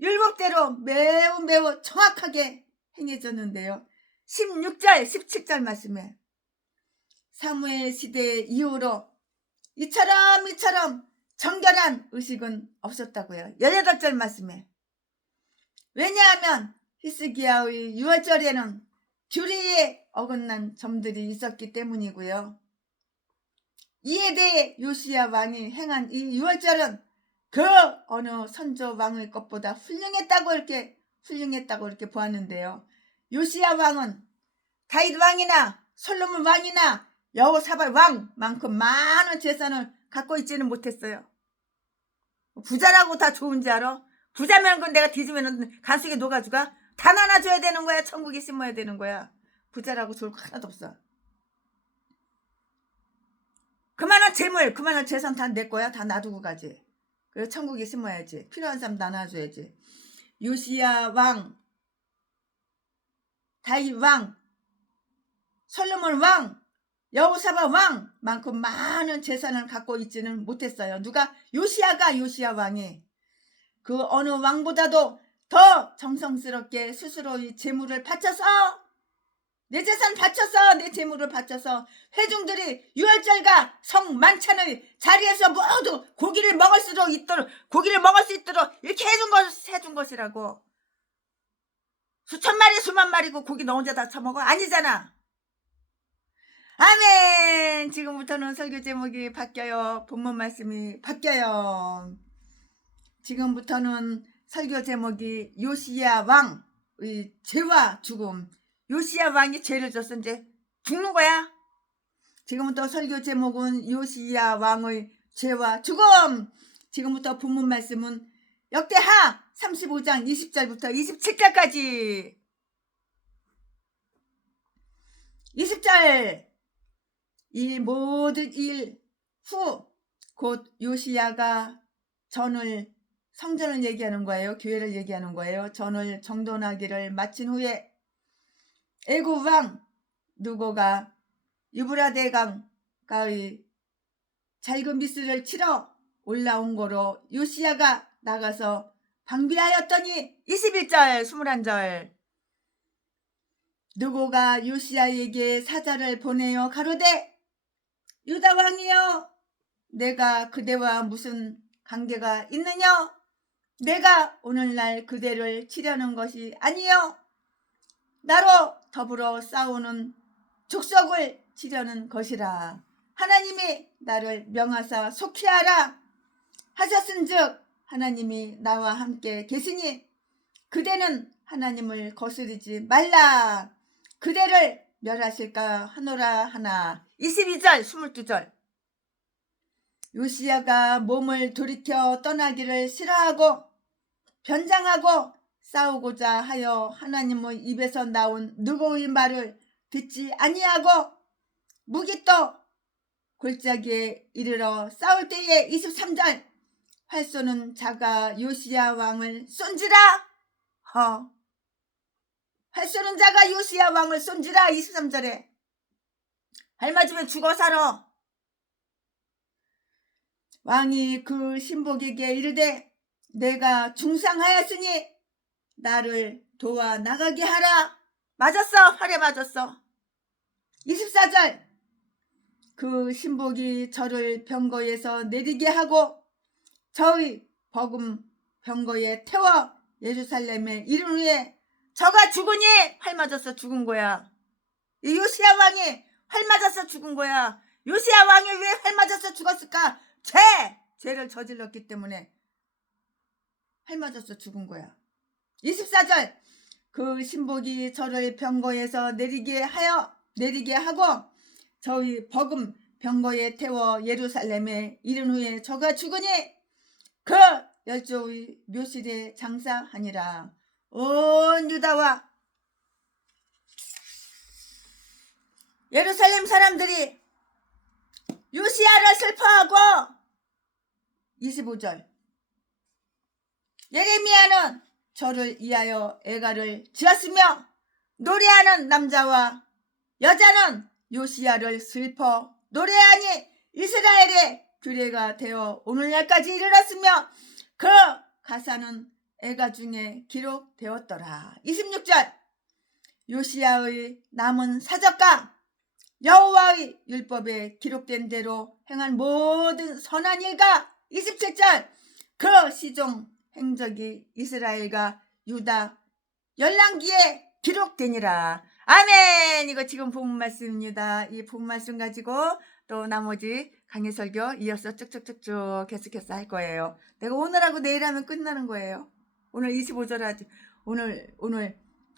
율법대로 매우 정확하게 행해졌는데요. 16절 17절 말씀에 사무엘 시대 이후로 이처럼 정결한 의식은 없었다고요. 18절 말씀에 왜냐하면 히스기야의 유월절에는 규례에 어긋난 점들이 있었기 때문이고요. 이에 대해 요시야 왕이 행한 이 유월절은 그 어느 선조 왕의 것보다 훌륭했다고 이렇게 보았는데요. 요시야 왕은 다윗 왕이나 솔로몬 왕이나 여호사밧 왕만큼 많은 재산을 갖고 있지는 못했어요. 부자라고 다 좋은지 알아? 부자면 그건 내가 뒤지면 간 속에 녹아주가? 다 나눠줘야 되는 거야? 천국에 심어야 되는 거야? 부자라고 좋을 거 하나도 없어. 그만한 재물, 그만한 재산 다 내 거야. 다 놔두고 가지. 그래서 천국에 심어야지. 필요한 사람 나눠줘야지. 요시야 왕, 다윗 왕, 솔로몬 왕, 여호사밧 왕만큼 많은 재산을 갖고 있지는 못했어요. 누가? 요시야 왕이 그 어느 왕보다도 더 정성스럽게 스스로의 재물을 바쳐서, 내 재산 바쳐서, 내 재물을 바쳐서 회중들이 유월절과 성만찬의 자리에서 모두 고기를 먹을 수 있도록 이렇게 해준 것이라고. 수천 마리 수만 마리고 고기 너 혼자 다 처먹어? 아니잖아. 아멘. 지금부터는 설교 제목이 바뀌어요. 본문 말씀이 바뀌어요. 지금부터는 설교 제목이 요시야 왕의 죄와 죽음. 요시야 왕이 죄를 졌어. 이제 죽는 거야. 지금부터 설교 제목은 요시야 왕의 죄와 죽음. 지금부터 본문 말씀은 역대하 35장 20절부터 27절까지. 20절. 이 모든 일 후 곧 요시야가 성전을 얘기하는 거예요. 교회를 얘기하는 거예요. 전을 정돈하기를 마친 후에 애굽 왕 느고가 유브라데 강가의 잘근 미스를 치러 올라온 거로 요시야가 나가서 방비하였더니 21절 21절 느고가 요시야에게 사자를 보내어 가로되 유다 왕이여, 내가 그대와 무슨 관계가 있느냐? 내가 오늘날 그대를 치려는 것이 아니요, 나로 더불어 싸우는 족속을 치려는 것이라. 하나님이 나를 명하사 속히하라 하셨은즉 하나님이 나와 함께 계시니 그대는 하나님을 거스르지 말라. 그대를 멸하실까 하노라 하나. 22절 22절 요시야가 몸을 돌이켜 떠나기를 싫어하고 변장하고 싸우고자 하여 하나님의 입에서 나온 느고의 말을 듣지 아니하고 무기또 골짜기에 이르러 싸울 때에 23절 활 쏘는 자가 요시야 왕을 쏜지라. 활 쏘는 자가 요시야 왕을 쏜지라. 23절에 발 맞으면 죽어 살아. 왕이 그 신복에게 이르되 내가 중상하였으니 나를 도와 나가게 하라. 맞았어. 활에 맞았어. 24절 그 신복이 저를 병거에서 내리게 하고 저의 버금 병거에 태워 예루살렘에 이른 후에 저가 죽으니 활 맞아서 죽은 거야. 이 요시야 왕이 활 맞아서 죽은 거야. 요시야 왕이 왜 활 맞아서 죽었을까? 죄를 저질렀기 때문에 활 맞아서 죽은 거야. 24절 그 신복이 저를 병거에서 내리게 하고 저의 버금 병거에 태워 예루살렘에 이른 후에 저가 죽으니 그 열조의 묘실에 장사하니라. 온 유다와 예루살렘 사람들이 요시야를 슬퍼하고 25절 예레미야는 저를 위하여 애가를 지었으며 노래하는 남자와 여자는 요시야를 슬퍼 노래하니 이스라엘의 규례가 되어 오늘날까지 이르렀으며 그 가사는 애가 중에 기록되었더라. 26절 요시야의 남은 사적과 여호와의 율법에 기록된 대로 행한 모든 선한 일과 27절 그 시종 행적이 이스라엘과 유다 열왕기에 기록되니라. 아멘. 이거 지금 본문 말씀입니다. 이 본문 말씀 가지고 또 나머지 강의 설교 이어서 쭉쭉쭉쭉 계속해서 할 거예요. 내가 오늘 하고 내일 하면 끝나는 거예요. 오늘 25절 하지. 오늘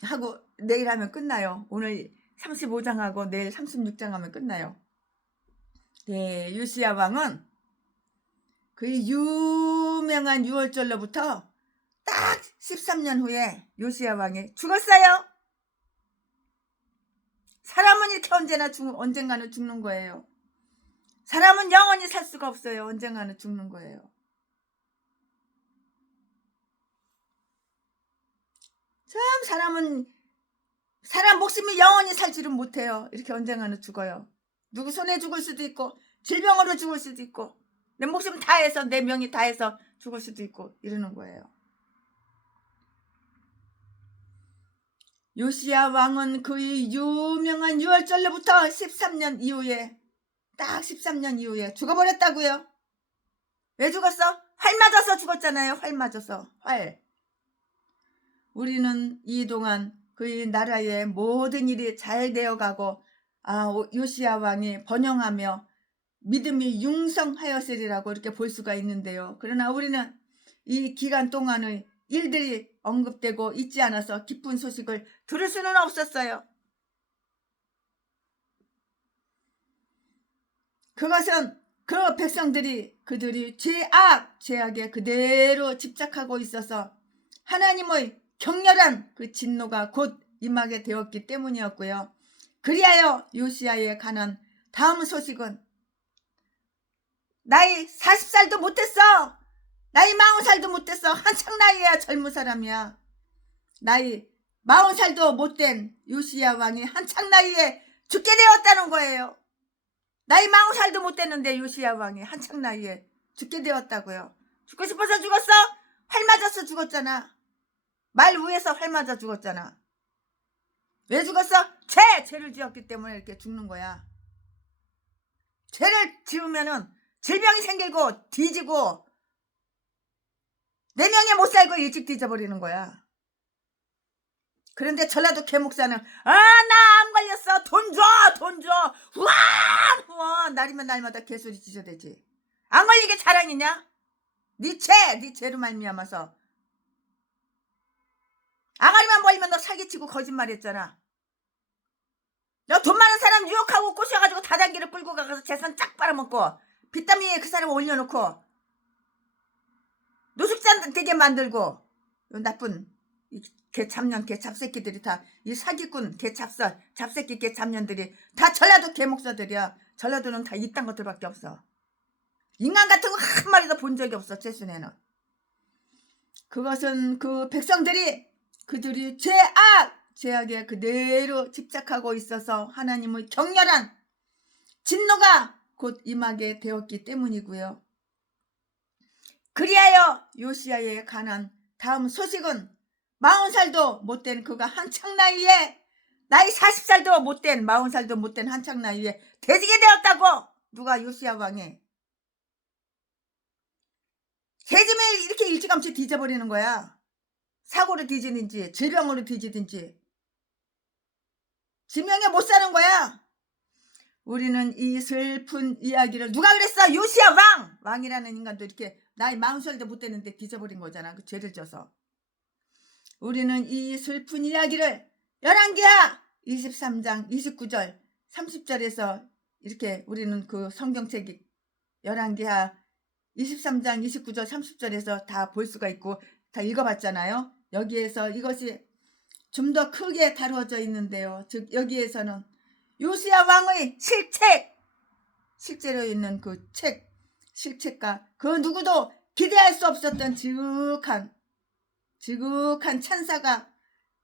하고 내일 하면 끝나요. 오늘 35장 하고 내일 36장 하면 끝나요. 네, 요시야 왕은 그 유명한 6월절로부터 딱 13년 후에 요시야 왕이 죽었어요. 사람은 이렇게 언젠가는 죽는 거예요. 사람은 영원히 살 수가 없어요. 언젠가는 죽는 거예요. 참 사람 목숨이 영원히 살지를 못해요. 이렇게 언젠가는 죽어요. 누구 손에 죽을 수도 있고 질병으로 죽을 수도 있고 내 목숨 다해서 내 명이 다해서 죽을 수도 있고 이러는 거예요. 요시야 왕은 그 유명한 6월절로부터 13년 이후에 딱 13년 이후에 죽어버렸다고요. 왜 죽었어? 활 맞아서 죽었잖아요. 활 맞아서. 활. 우리는 이동안 그 나라의 모든 일이 잘 되어가고 요시야 왕이 번영하며 믿음이 융성하였으리라고 이렇게 볼 수가 있는데요. 그러나 우리는 이 기간 동안의 일들이 언급되고 있지 않아서 기쁜 소식을 들을 수는 없었어요. 그것은 그 백성들이 그들이 죄악에 그대로 집착하고 있어서 하나님의 격렬한 그 진노가 곧 임하게 되었기 때문이었고요. 그리하여 요시야에 관한 다음 소식은 나이 40살도 못됐어. 나이 40살도 못됐어. 한창 나이야. 젊은 사람이야. 나이 40살도 못된 요시야 왕이 한창 나이에 죽게 되었다는 거예요. 나이 40살도 못됐는데 요시야 왕이 한창 나이에 죽게 되었다고요. 죽고 싶어서 죽었어? 활 맞아서 죽었잖아. 말 위에서 활 맞아 죽었잖아. 왜 죽었어? 죄를 지었기 때문에 이렇게 죽는 거야. 죄를 지으면은 질병이 생기고 뒤지고 내 명에 못 살고 일찍 뒤져버리는 거야. 그런데 전라도 개목사는 나 암 걸렸어. 돈 줘. 후아 날이면 날마다 개소리 지저대지. 안 걸리게 자랑이냐? 네 죄로 말미암아서 아가리만 벌리면 너 사기치고 거짓말했잖아. 너 돈 많은 사람 유혹하고 꼬셔가지고 다단계를 끌고 가서 재산 쫙 빨아먹고 빚담 위에 그 사람 올려놓고 노숙자 되게 만들고 나쁜 개 잡새끼들이 다 이 사기꾼 잡새끼 개 잡년들이 다 전라도 개목사들이야. 전라도는 다 이딴 것들밖에 없어. 인간 같은 거 한 마리도 본 적이 없어. 제순에는. 그것은 그 백성들이 그들이 죄악에 그대로 집착하고 있어서 하나님의 격렬한 진노가 곧 임하게 되었기 때문이고요. 그리하여 요시야에 관한 다음 소식은 40살도 못된 그가 한창 나이에 나이 40살도 못된 40살도 못된 한창 나이에 돼지게 되었다고. 누가? 요시야 왕이. 세즘에 이렇게 일찌감치 뒤져버리는 거야. 사고로 뒤지든지 질병으로 뒤지든지 지명에 못 사는 거야. 우리는 이 슬픈 이야기를 누가 그랬어? 요시야 왕이라는 인간도 이렇게 나이 40살도 못 되는데 뒤져버린 거잖아. 그 죄를 져서. 우리는 이 슬픈 이야기를 열왕기하 23장 29절 30절에서 이렇게 우리는 그 성경책이 열왕기하 23장 29절 30절에서 다 볼 수가 있고 다 읽어봤잖아요. 여기에서 이것이 좀 더 크게 다루어져 있는데요. 즉 여기에서는 요시야 왕의 실제로 있는 그 실책과 그 누구도 기대할 수 없었던 지극한 찬사가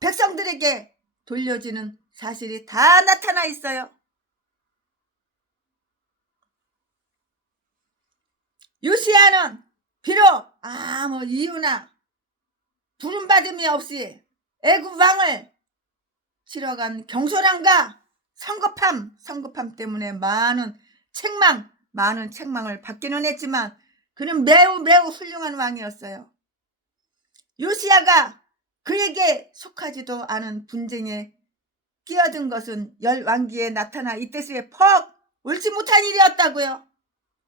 백성들에게 돌려지는 사실이 다 나타나 있어요. 요시야는 비록 아무 이유나 부름받음이 없이 애굽 왕을 치러간 경솔함과 성급함 때문에 많은 책망을 받기는 했지만 그는 매우 훌륭한 왕이었어요. 요시야가 그에게 속하지도 않은 분쟁에 끼어든 것은 열왕기에 나타나 이때에 퍽 옳지 못한 일이었다고요.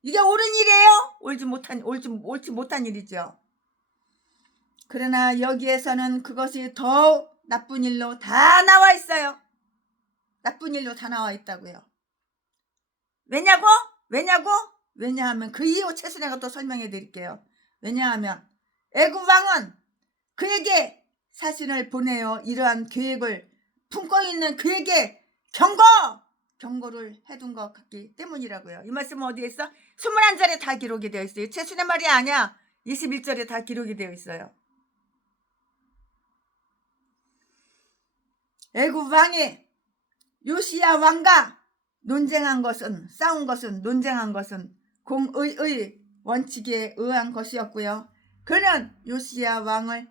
이게 옳은 일이에요? 옳지 못한 일이죠. 그러나 여기에서는 그것이 더욱 나쁜 일로 다 나와 있어요. 나쁜 일로 다 나와 있다고요. 왜냐고? 왜냐하면 그 이유 최순애가 또 설명해 드릴게요. 왜냐하면 애국왕은 그에게 사신을 보내어 이러한 계획을 품고 있는 그에게 경고를 해둔 것 같기 때문이라고요. 이 말씀은 어디에 있어? 21절에 다 기록이 되어 있어요. 최순애 말이 아니야. 21절에 다 기록이 되어 있어요. 애국왕이 요시야 왕과 싸운 것은 논쟁한 것은 공의의 원칙에 의한 것이었고요. 그는 요시야 왕을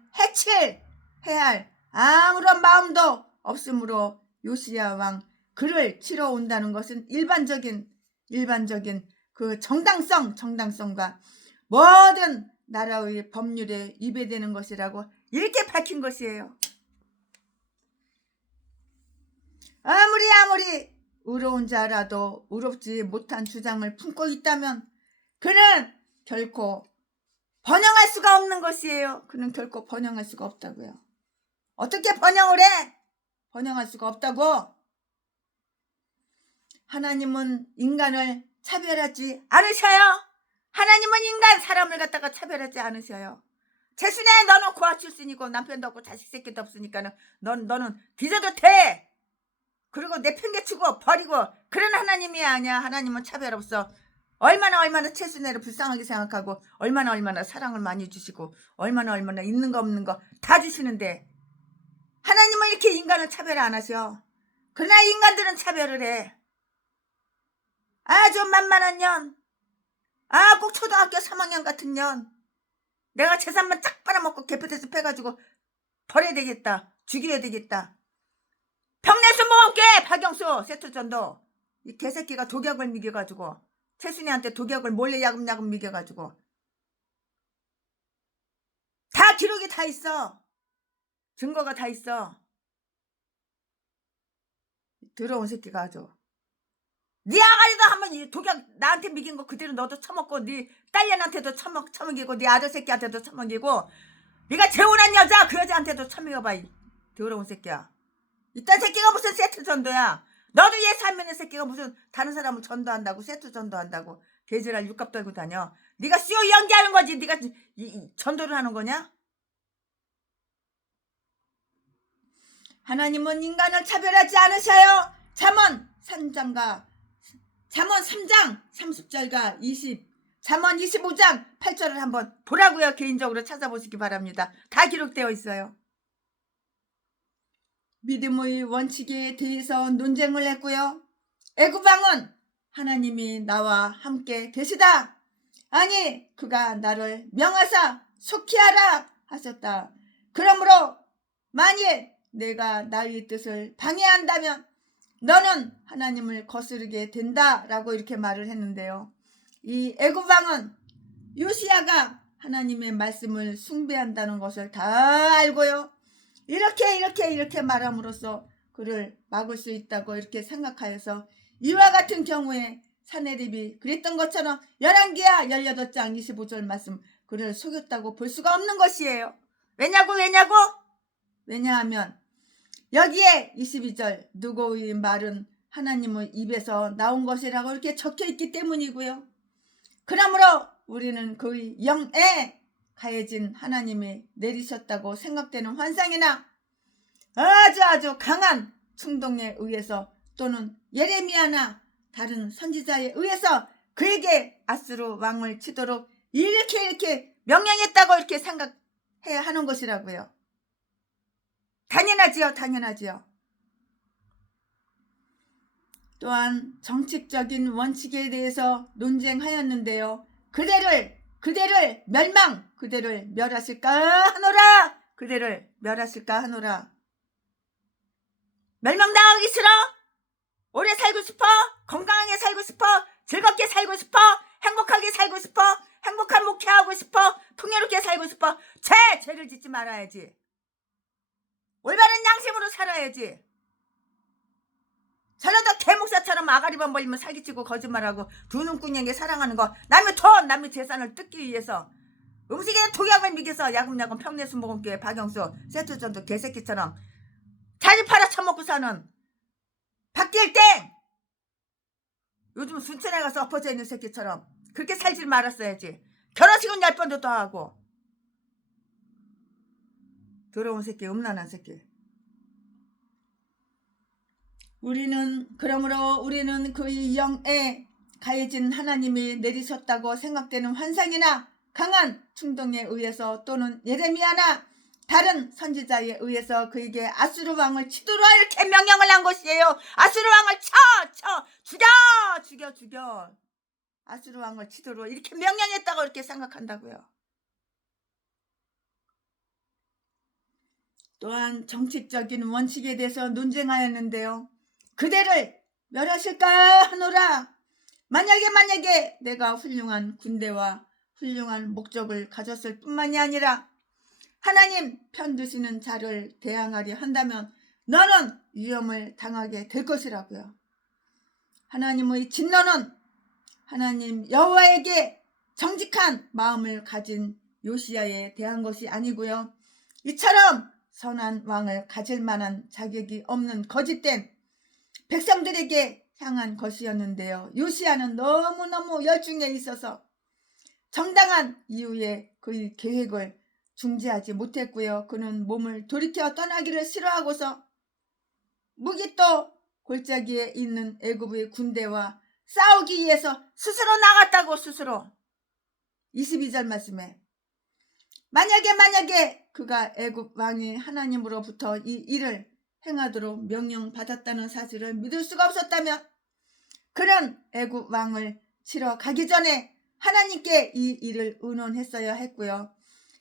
해야 할 아무런 마음도 없으므로 요시야 왕 그를 치러 온다는 것은 일반적인 그 정당성과 모든 나라의 법률에 위배되는 것이라고 이렇게 밝힌 것이에요. 아무리 의로운 자라도 의롭지 못한 주장을 품고 있다면 그는 결코 번영할 수가 없는 것이에요. 그는 결코 번영할 수가 없다고요. 어떻게 번영을 해? 번영할 수가 없다고. 하나님은 인간을 차별하지 않으셔요. 하나님은 사람을 갖다가 차별하지 않으셔요. 최순애 너는 고아 출신이고 남편도 없고 자식 새끼도 없으니까 너는 뒤져도 돼. 그리고 내팽개치고 버리고 그런 하나님이 아니야. 하나님은 차별 없어. 얼마나 최순애를 불쌍하게 생각하고 얼마나 사랑을 많이 주시고 얼마나 있는 거 없는 거 다 주시는데 하나님은 이렇게 인간을 차별 안 하셔. 그러나 인간들은 차별을 해. 아주 만만한 년, 꼭 초등학교 3학년 같은 년, 내가 재산만 쫙 빨아먹고 개표돼서 패가지고 버려야 되겠다, 죽여야 되겠다. 평내수 모험께 박영수 세트전도 이 개새끼가 독약을 미겨가지고 최순애한테 독약을 몰래 야금야금 미겨가지고 다 기록이 다 있어. 증거가 다 있어. 더러운 새끼가 아주. 네 아가리도 한번 이 독약 나한테 미긴 거 그대로 너도 처먹고 네 딸년한테도 처먹이고 네 아들 새끼한테도 처먹이고 네가 재혼한 여자 그 여자한테도 처먹여봐. 이 더러운 새끼야. 이딴 새끼가 무슨 세트 전도야. 너도 얘 살면의 새끼가 무슨 다른 사람을 전도한다고 세트 전도한다고 개지랄 육갑 떨고 다녀. 네가 쇼 연기하는 거지. 네가 전도를 하는 거냐? 하나님은 인간을 차별하지 않으셔요. 잠언 3장 30절과 20 잠언 25장 8절을 한번 보라고요. 개인적으로 찾아보시기 바랍니다. 다 기록되어 있어요. 믿음의 원칙에 대해서 논쟁을 했고요. 애국왕은 하나님이 나와 함께 계시다. 아니 그가 나를 명하사 속히하라 하셨다. 그러므로 만일 내가 나의 뜻을 방해한다면 너는 하나님을 거스르게 된다라고 이렇게 말을 했는데요. 이 애국왕은 요시야가 하나님의 말씀을 숭배한다는 것을 다 알고요. 이렇게 말함으로써 그를 막을 수 있다고 이렇게 생각하여서 이와 같은 경우에 사내립이 그랬던 것처럼 열왕기하 18장 25절 말씀 그를 속였다고 볼 수가 없는 것이에요. 왜냐하면 여기에 22절 누구의 말은 하나님의 입에서 나온 것이라고 이렇게 적혀있기 때문이고요. 그러므로 우리는 그의 영에 가해진 하나님이 내리셨다고 생각되는 환상이나 아주 강한 충동에 의해서 또는 예레미야나 다른 선지자에 의해서 그에게 아수르 왕을 치도록 이렇게 명령했다고 이렇게 생각해야 하는 것이라고요. 당연하지요. 또한 정책적인 원칙에 대해서 논쟁하였는데요. 그대를 멸하실까 하노라. 멸망당하기 싫어? 오래 살고 싶어? 건강하게 살고 싶어? 즐겁게 살고 싶어? 행복하게 살고 싶어? 행복한 목회하고 싶어? 풍요롭게 살고 싶어? 죄를 짓지 말아야지. 올바른 양심으로 살아야지. 저러다 개목사처럼 아가리만 벌리면 사기치고 거짓말하고 두 눈꾸녕에 사랑하는 거 남의 돈 남의 재산을 뜯기 위해서 음식에 독약을 미겨서 야금야금 평내수 모금교회 박영수 세트전도 개새끼처럼 자리 팔아 처먹고 사는 박길땡 요즘 순천에 가서 엎어져 있는 새끼처럼 그렇게 살지 말았어야지. 결혼식은 10번도 더 하고. 더러운 새끼, 음란한 새끼. 그러므로 우리는 그의 영에 가해진 하나님이 내리셨다고 생각되는 환상이나 강한 충동에 의해서 또는 예레미야나 다른 선지자에 의해서 그에게 아수르 왕을 치도록 이렇게 명령을 한 것이에요. 아수르 왕을 죽여. 아수르 왕을 치도록 이렇게 명령했다고 이렇게 생각한다고요. 또한 정치적인 원칙에 대해서 논쟁하였는데요. 그대를 멸하실까 하노라. 만약에 내가 훌륭한 군대와 훌륭한 목적을 가졌을 뿐만이 아니라 하나님 편드시는 자를 대항하려 한다면 너는 위험을 당하게 될 것이라고요. 하나님의 진노는 하나님 여호와에게 정직한 마음을 가진 요시야에 대한 것이 아니고요. 이처럼 선한 왕을 가질 만한 자격이 없는 거짓된 백성들에게 향한 것이었는데요. 요시야는 너무너무 열중에 있어서 정당한 이유에 그의 계획을 중지하지 못했고요. 그는 몸을 돌이켜 떠나기를 싫어하고서 무기또 골짜기에 있는 애굽의 군대와 싸우기 위해서 스스로 나갔다고. 스스로. 22절 말씀에 만약에 그가 애굽 왕이 하나님으로부터 이 일을 행하도록 명령받았다는 사실을 믿을 수가 없었다면 그는 애굽 왕을 치러 가기 전에 하나님께 이 일을 의논했어야 했고요.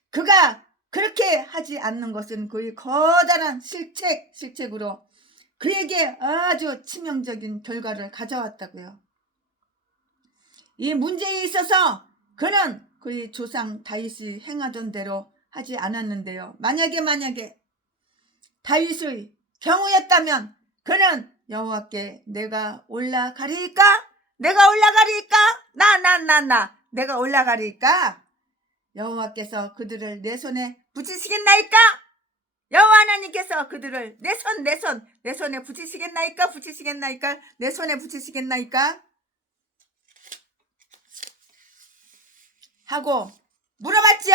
그가 그렇게 하지 않는 것은 그의 커다란 실책으로 그에게 아주 치명적인 결과를 가져왔다고요. 이 문제에 있어서 그는 그의 조상 다윗이 행하던 대로 하지 않았는데요. 만약에 다윗의 경우였다면 그는 여호와께 내가 올라가리까? 내가 올라가리까? 여호와께서 그들을 내 손에 붙이시겠나이까? 여호와 하나님께서 그들을 내 손에 붙이시겠나이까? 내 손에 붙이시겠나이까? 하고 물어봤지요.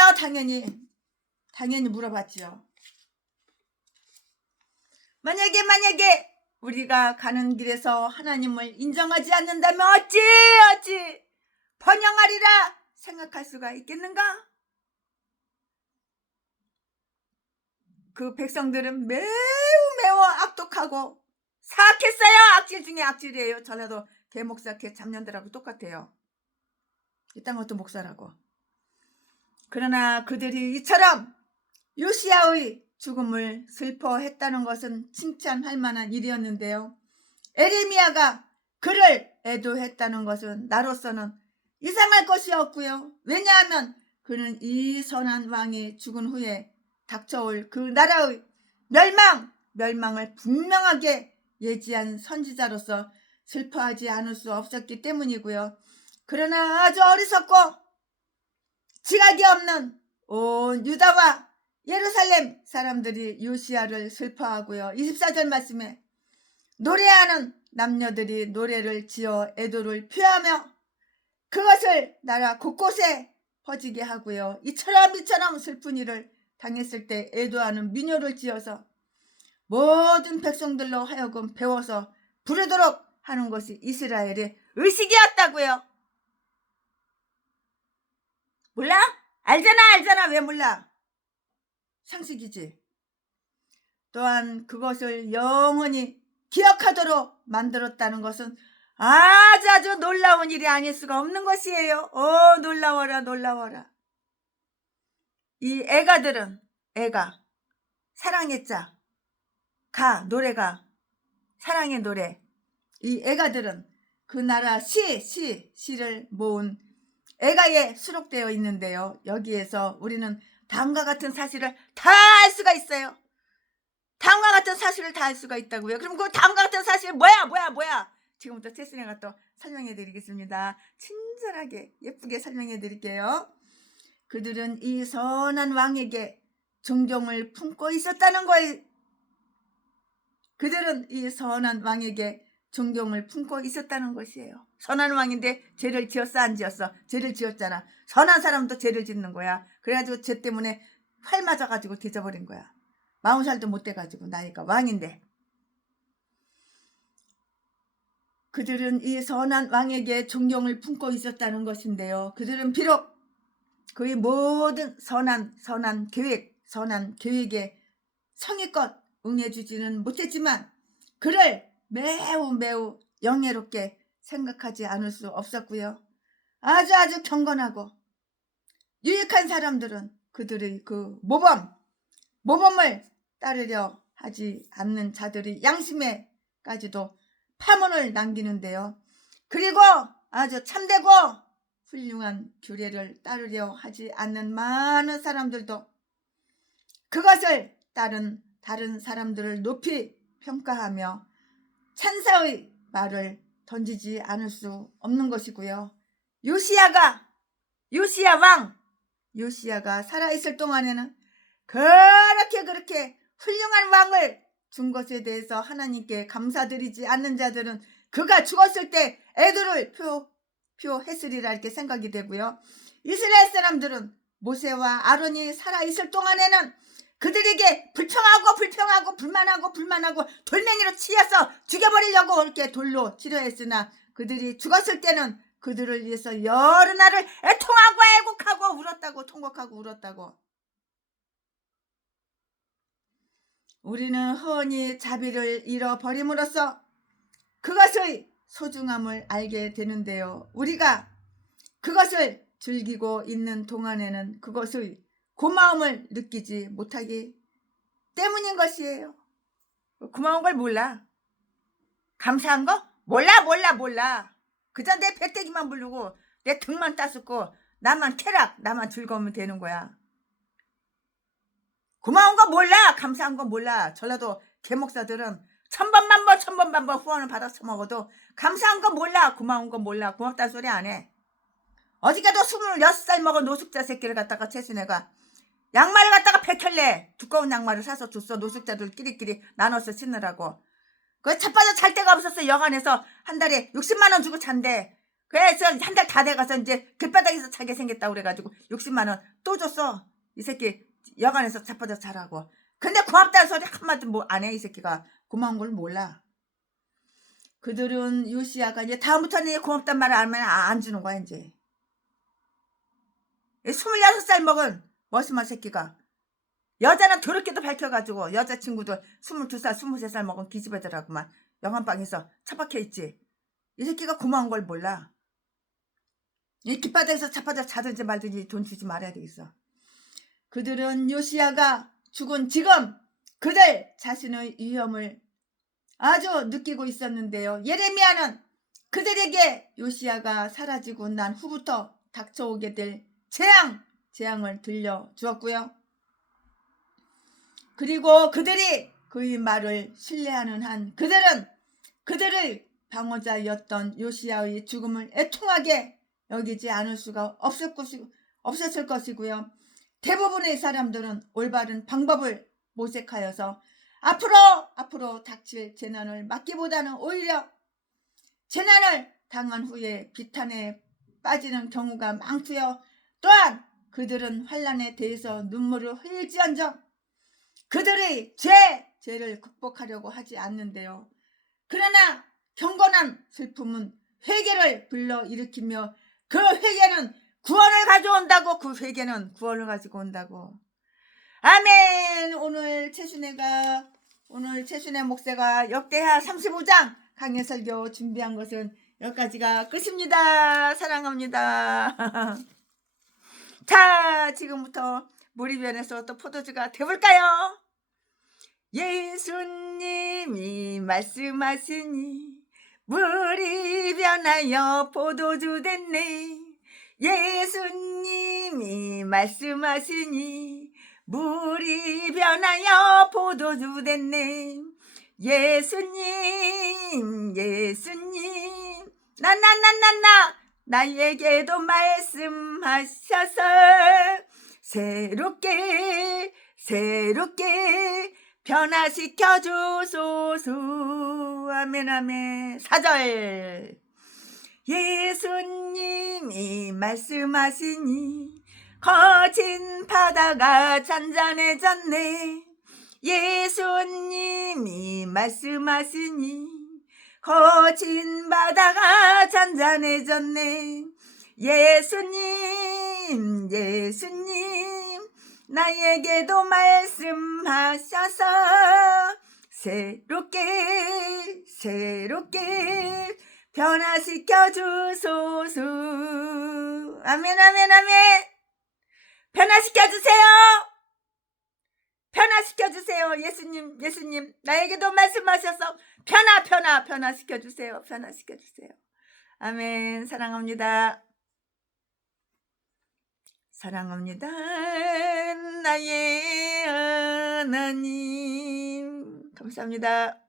당연히 물어봤지요. 만약에 우리가 가는 길에서 하나님을 인정하지 않는다면 어찌 번영하리라 생각할 수가 있겠는가? 그 백성들은 매우 악독하고 사악했어요. 악질 중에 악질이에요. 전라도 대목사께 잡년들하고 똑같아요. 이딴 것도 목사라고. 그러나 그들이 이처럼 요시야의 죽음을 슬퍼했다는 것은 칭찬할 만한 일이었는데요. 에레미야가 그를 애도했다는 것은 나로서는 이상할 것이 없고요. 왜냐하면 그는 이 선한 왕이 죽은 후에 닥쳐올 그 나라의 멸망을 분명하게 예지한 선지자로서 슬퍼하지 않을 수 없었기 때문이고요. 그러나 아주 어리석고 지각이 없는 온 유다와 예루살렘 사람들이 요시야를 슬퍼하고요. 24절 말씀에 노래하는 남녀들이 노래를 지어 애도를 표하며 그것을 나라 곳곳에 퍼지게 하고요. 이처럼 슬픈 일을 당했을 때 애도하는 민요를 지어서 모든 백성들로 하여금 배워서 부르도록 하는 것이 이스라엘의 의식이었다고요. 몰라? 알잖아. 왜 몰라? 상식이지. 또한 그것을 영원히 기억하도록 만들었다는 것은 아주 놀라운 일이 아닐 수가 없는 것이에요. 놀라워라. 이 애가들은 사랑의 자, 노래가 사랑의 노래. 이 애가들은 그 나라 시를 모은 애가에 수록되어 있는데요. 여기에서 우리는 다음과 같은 사실을 다 알 수가 있어요. 다음과 같은 사실을 다 알 수가 있다고요. 그럼 그 다음과 같은 사실이 뭐야? 지금부터 채순이가 또 설명해 드리겠습니다. 친절하게 예쁘게 설명해 드릴게요. 그들은 이 선한 왕에게 존경을 품고 있었다는 거예요. 그들은 이 선한 왕에게 존경을 품고 있었다는 것이에요. 선한 왕인데 죄를 지었어 안 지었어? 죄를 지었잖아. 선한 사람도 죄를 짓는 거야. 그래가지고 죄 때문에 활 맞아가지고 뒤져버린 거야. 40살도 못 돼가지고 나이가 왕인데. 그들은 이 선한 왕에게 존경을 품고 있었다는 것인데요. 그들은 비록 그의 모든 선한 계획에 성의껏 응해주지는 못했지만 그를 매우 영예롭게 생각하지 않을 수 없었고요. 아주 경건하고 유익한 사람들은 그들의 그 모범을 따르려 하지 않는 자들의 양심에까지도 파문을 남기는데요. 그리고 아주 참되고 훌륭한 규례를 따르려 하지 않는 많은 사람들도 그것을 따른 다른 사람들을 높이 평가하며 찬사의 말을 던지지 않을 수 없는 것이고요. 요시야가 살아있을 동안에는 그렇게 훌륭한 왕을 준 것에 대해서 하나님께 감사드리지 않는 자들은 그가 죽었을 때 애도를 표했으리라 이렇게 생각이 되고요. 이스라엘 사람들은 모세와 아론이 살아있을 동안에는 그들에게 불평하고 불만하고 돌멩이로 치여서 죽여버리려고 이렇게 돌로 치려했으나 그들이 죽었을 때는 그들을 위해서 여러 날을 애통하고 애곡하고 울었다고 통곡하고 울었다고. 우리는 흔히 자비를 잃어버림으로써 그것의 소중함을 알게 되는데요. 우리가 그것을 즐기고 있는 동안에는 그것의 고마움을 느끼지 못하기 때문인 것이에요. 고마운 걸 몰라. 감사한 거? 몰라. 그저 내 배때기만 부르고 내 등만 따숩고 나만 즐거우면 되는 거야. 고마운 거 몰라. 감사한 거 몰라. 전라도 개목사들은 천번 후원을 받아 처먹어도 감사한 거 몰라. 고마운 거 몰라. 고맙다는 소리 안 해. 어저께도 26살 먹은 노숙자 새끼를 갖다가 최순애가 양말을 갖다가 백혈래 두꺼운 양말을 사서 줬어. 노숙자들끼리 나눠서 신으라고. 그 자빠져 잘 데가 없었어. 여관에서 한 달에 60만 원 주고 잔대. 그래서 한 달 다 돼가서 이제 길바닥에서 자게 생겼다고 그래가지고 60만 원 또 줬어. 이 새끼 여관에서 자빠져 자라고. 근데 고맙다는 소리 한마디 뭐 안 해. 이 새끼가 고마운 걸 몰라. 그들은 요시야가 이제 다음부터는 고맙단 말을 안 하면 안 주는 거야 이제. 26살 먹은 머스마 새끼가 여자는 더럽게도 밝혀가지고 여자친구도 22살 23살 먹은 기집애들하고만 영안방에서 처박혀있지. 이 새끼가 고마운 걸 몰라. 이 길바닥에서 자빠져 자든지 말든지 돈 주지 말아야 되겠어. 그들은 요시야가 죽은 지금 그들 자신의 위험을 아주 느끼고 있었는데요. 예레미야는 그들에게 요시야가 사라지고 난 후부터 닥쳐오게 될 재앙을 들려주었고요. 그리고 그들이 그의 말을 신뢰하는 한 그들은 그들의 방어자였던 요시야의 죽음을 애통하게 여기지 않을 수가 없었을 것이고요. 대부분의 사람들은 올바른 방법을 모색하여서 앞으로 닥칠 재난을 막기보다는 오히려 재난을 당한 후에 비탄에 빠지는 경우가 많고요. 또한 그들은 환난에 대해서 눈물을 흘릴지언정 그들의 죄를 극복하려고 하지 않는데요. 그러나 경건한 슬픔은 회개를 불러일으키며 그 회개는 구원을 가져온다고. 그 회개는 구원을 가지고 온다고. 아멘. 오늘 최순애 목사가 역대하 35장 강해설교 준비한 것은 여기까지가 끝입니다. 사랑합니다. 자, 지금부터 무리변에서 또 포도주가 되볼까요? 예수님이 말씀하시니 물이 변하여 포도주 됐네. 예수님이 말씀하시니 물이 변하여 포도주 됐네. 예수님 나에게도 말씀하셔서 새롭게 변화시켜 주소서. 아멘 아멘. 4절. 예수님이 말씀하시니 거친 바다가 잔잔해졌네. 예수님이 말씀하시니 거친 바다가 잔잔해졌네. 예수님 나에게도 말씀하셔서 새롭게 변화시켜 주소서. 아멘 아멘 아멘. 변화시켜 주세요. 변화시켜 주세요. 예수님 나에게도 말씀하셔서 변화시켜 주세요. 변화시켜 주세요. 아멘. 사랑합니다. 사랑합니다. 나의 하나님. 감사합니다.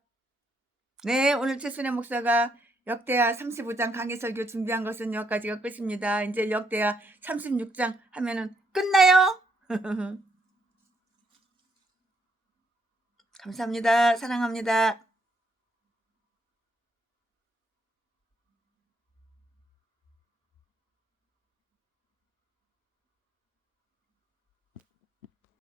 네, 오늘 최순애 목사가 역대하 35장 강해설교 준비한 것은 여기까지가 끝입니다. 이제 역대하 36장 하면은 끝나요. 감사합니다. 사랑합니다.